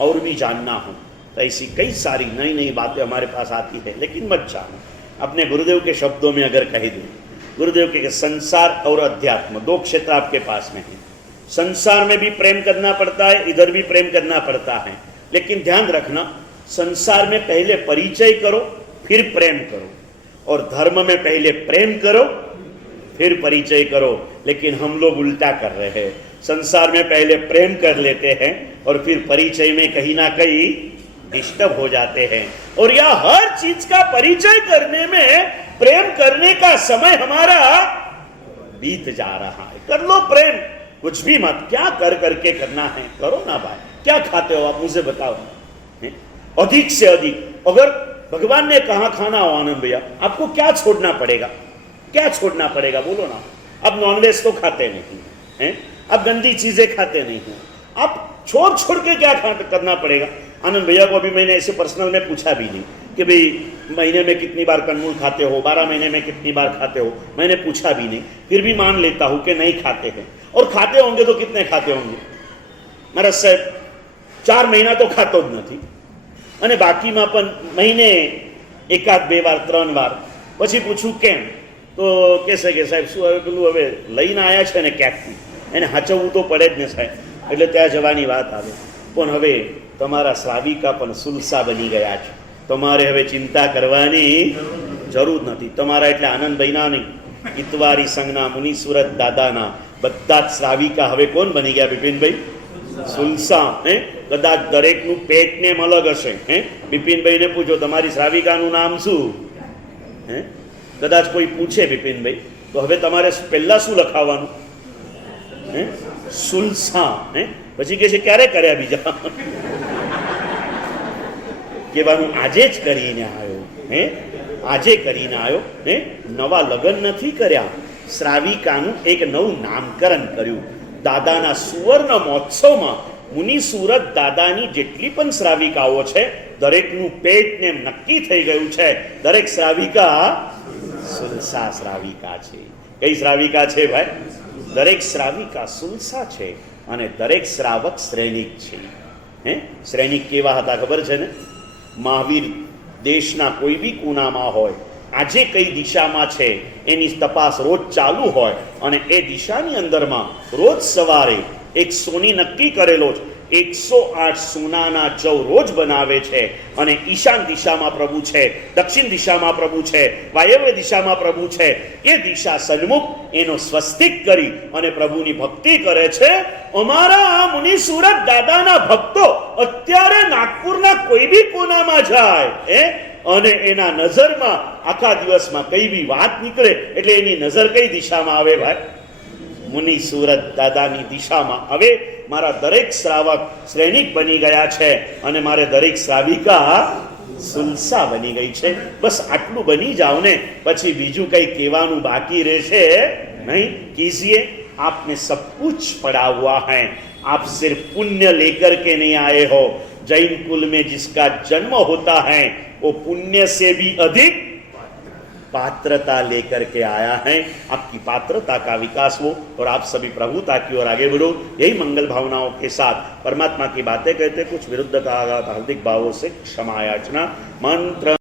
और भी जानना हो तो ऐसी कई सारी नई नई बातें हमारे पास आती है, लेकिन मत जानो. अपने गुरुदेव के शब्दों में अगर कह दूं, गुरुदेव के संसार और अध्यात्म 2 क्षेत्र आपके पास में है. संसार में भी प्रेम करना पड़ता है, इधर भी प्रेम करना पड़ता है. लेकिन ध्यान रखना, संसार में पहले परिचय करो फिर प्रेम करो, और धर्म में पहले प्रेम करो फिर परिचय करो. लेकिन हम लोग उल्टा कर रहे हैं. संसार में पहले प्रेम कर लेते हैं और फिर परिचय में कहीं ना कहीं डिस्टर्ब हो जाते हैं. और यह हर चीज का परिचय करने में प्रेम करने का समय हमारा बीत जा रहा है. कर लो प्रेम, कुछ भी मत. क्या कर करके करना है करो ना भाई. क्या खाते हो आप मुझे बताओ. अधिक से अधिक अगर भगवान ने कहा खाना हो आनंद भैया, आपको क्या छोड़ना पड़ेगा? क्या छोड़ना पड़ेगा बोलो ना. अब नॉनवेज तो खाते नहीं हैं, अब गंदी चीजें खाते नहीं हैं, आप छोड़ छोड़ के क्या करना पड़ेगा? आनंद भैया को अभी मैंने ऐसे पर्सनल में पूछा भी नहीं कि भाई महीने में कितनी बार कंदमूल खाते हो, 12 महीने में कितनी बार खाते हो, मैंने पूछा भी नहीं. फिर भी मान लेता हूं कि नहीं खाते हैं. और खाते होंगे तो कितने खाते होंगे? महाराज साहब 4 महीना तो खातो જ નથી, અને બાકીમાં પણ મહિને 1-2 વાર 3 વાર. પછી પૂછું કેમ, તો કહેશે કે સાહેબ શું હવે પેલું હવે લઈને આવ્યા છે ને ક્યાંકથી, એને હાચવવું તો પડે જ ને સાહેબ, એટલે ત્યાં જવાની વાત આવે. પણ હવે તમારા શ્રાવિકા પણ સુલસા બની ગયા છે, તમારે હવે ચિંતા કરવાની જરૂર નથી. તમારા એટલે આનંદભાઈના નહીં, ઇતવારી સંઘના મુનિસુરત દાદાના બધા જ શ્રાવિકા હવે કોણ બની ગયા બિપિનભાઈ? સુલસા. કદાચ દરેકનું પેટ નેમ અલગ હશે. બિપિનભાઈને પૂછો તમારી શ્રાવિકાનું નામ શું? કદાચ કોઈ પૂછે બિપિનભાઈ તો હવે તમારે પહેલા શું લખાવવાનું? સુલસા. પછી કે છે ક્યારે કર્યા બીજા? કહેવાનું આજે જ કરીને આવ્યો, હે આજે કરીને આવ્યો, હે નવા લગ્ન નથી કર્યા, શ્રાવિકાનું એક નવું નામકરણ કર્યું. દાદાના સુવર્ણ મહોત્સવમાં મુનિ સુરત દાદાની જેટલી પણ શ્રાવિકાઓ છે દરેકનું પેટ ને નક્કી થઈ ગયું છે. દરેક શ્રાવિકા સુલસા શ્રાવિકા છે. કઈ શ્રાવિકા છે ભાઈ? દરેક શ્રાવિકા સુલસા છે અને દરેક શ્રાવક શ્રેણિક છે. હે શ્રેણિક કેવા હતા ખબર છે ને? મહાવીર દેશના કોઈ બી ખૂણામાં હોય, આજે કઈ દિશામાં છે એની તપાસ રોજ ચાલુ હોય અને એ દિશાની અંદરમાં રોજ સવારે એક સોની નક્કી કરેલો છે, 108 સોનાના જવ રોજ બનાવે છે અને ઈશાન દિશામાં પ્રભુ છે, દક્ષિણ દિશામાં પ્રભુ છે, વાયવ્ય દિશામાં પ્રભુ છે. એ દિશા સન્મુખ એનો સ્વસ્તિક કરી અને પ્રભુની ભક્તિ કરે છે. અમારા આ મુનિ સુરત દાદાના ભક્તો અત્યારે નાગપુરના કોઈ બી કોનામાં જાય અને એના નજરમાં આખા દિવસમાં કઈ બી વાત નીકળે એટલે એની નજર કઈ દિશામાં આવે ભાઈ? મુનિ સુરત દાદાની દિશામાં. હવે મારા દરેક શ્રાવક શ્રેણિક બની ગયા છે અને મારે દરેક શ્રાવિકા સુલસા બની ગઈ છે. બસ આટલું બની જાઓ ને પછી બીજું કઈ કહેવાનું બાકી રહેશે નહીં. कीजिए, आपने सब कुछ पढ़ा हुआ है, आप सिर्फ पुण्य लेकर के नहीं आए हो. जैन कुल में जिसका जन्म होता है वो पुण्य से भी अधिक पात्रता लेकर के आया है. आपकी पात्रता का विकास हो और आप सभी प्रभुता की ओर आगे बढ़ो. यही मंगल भावनाओं के साथ परमात्मा की बातें कहते, कुछ विरुद्ध का हार्दिक भावों से क्षमा याचना. मंत्र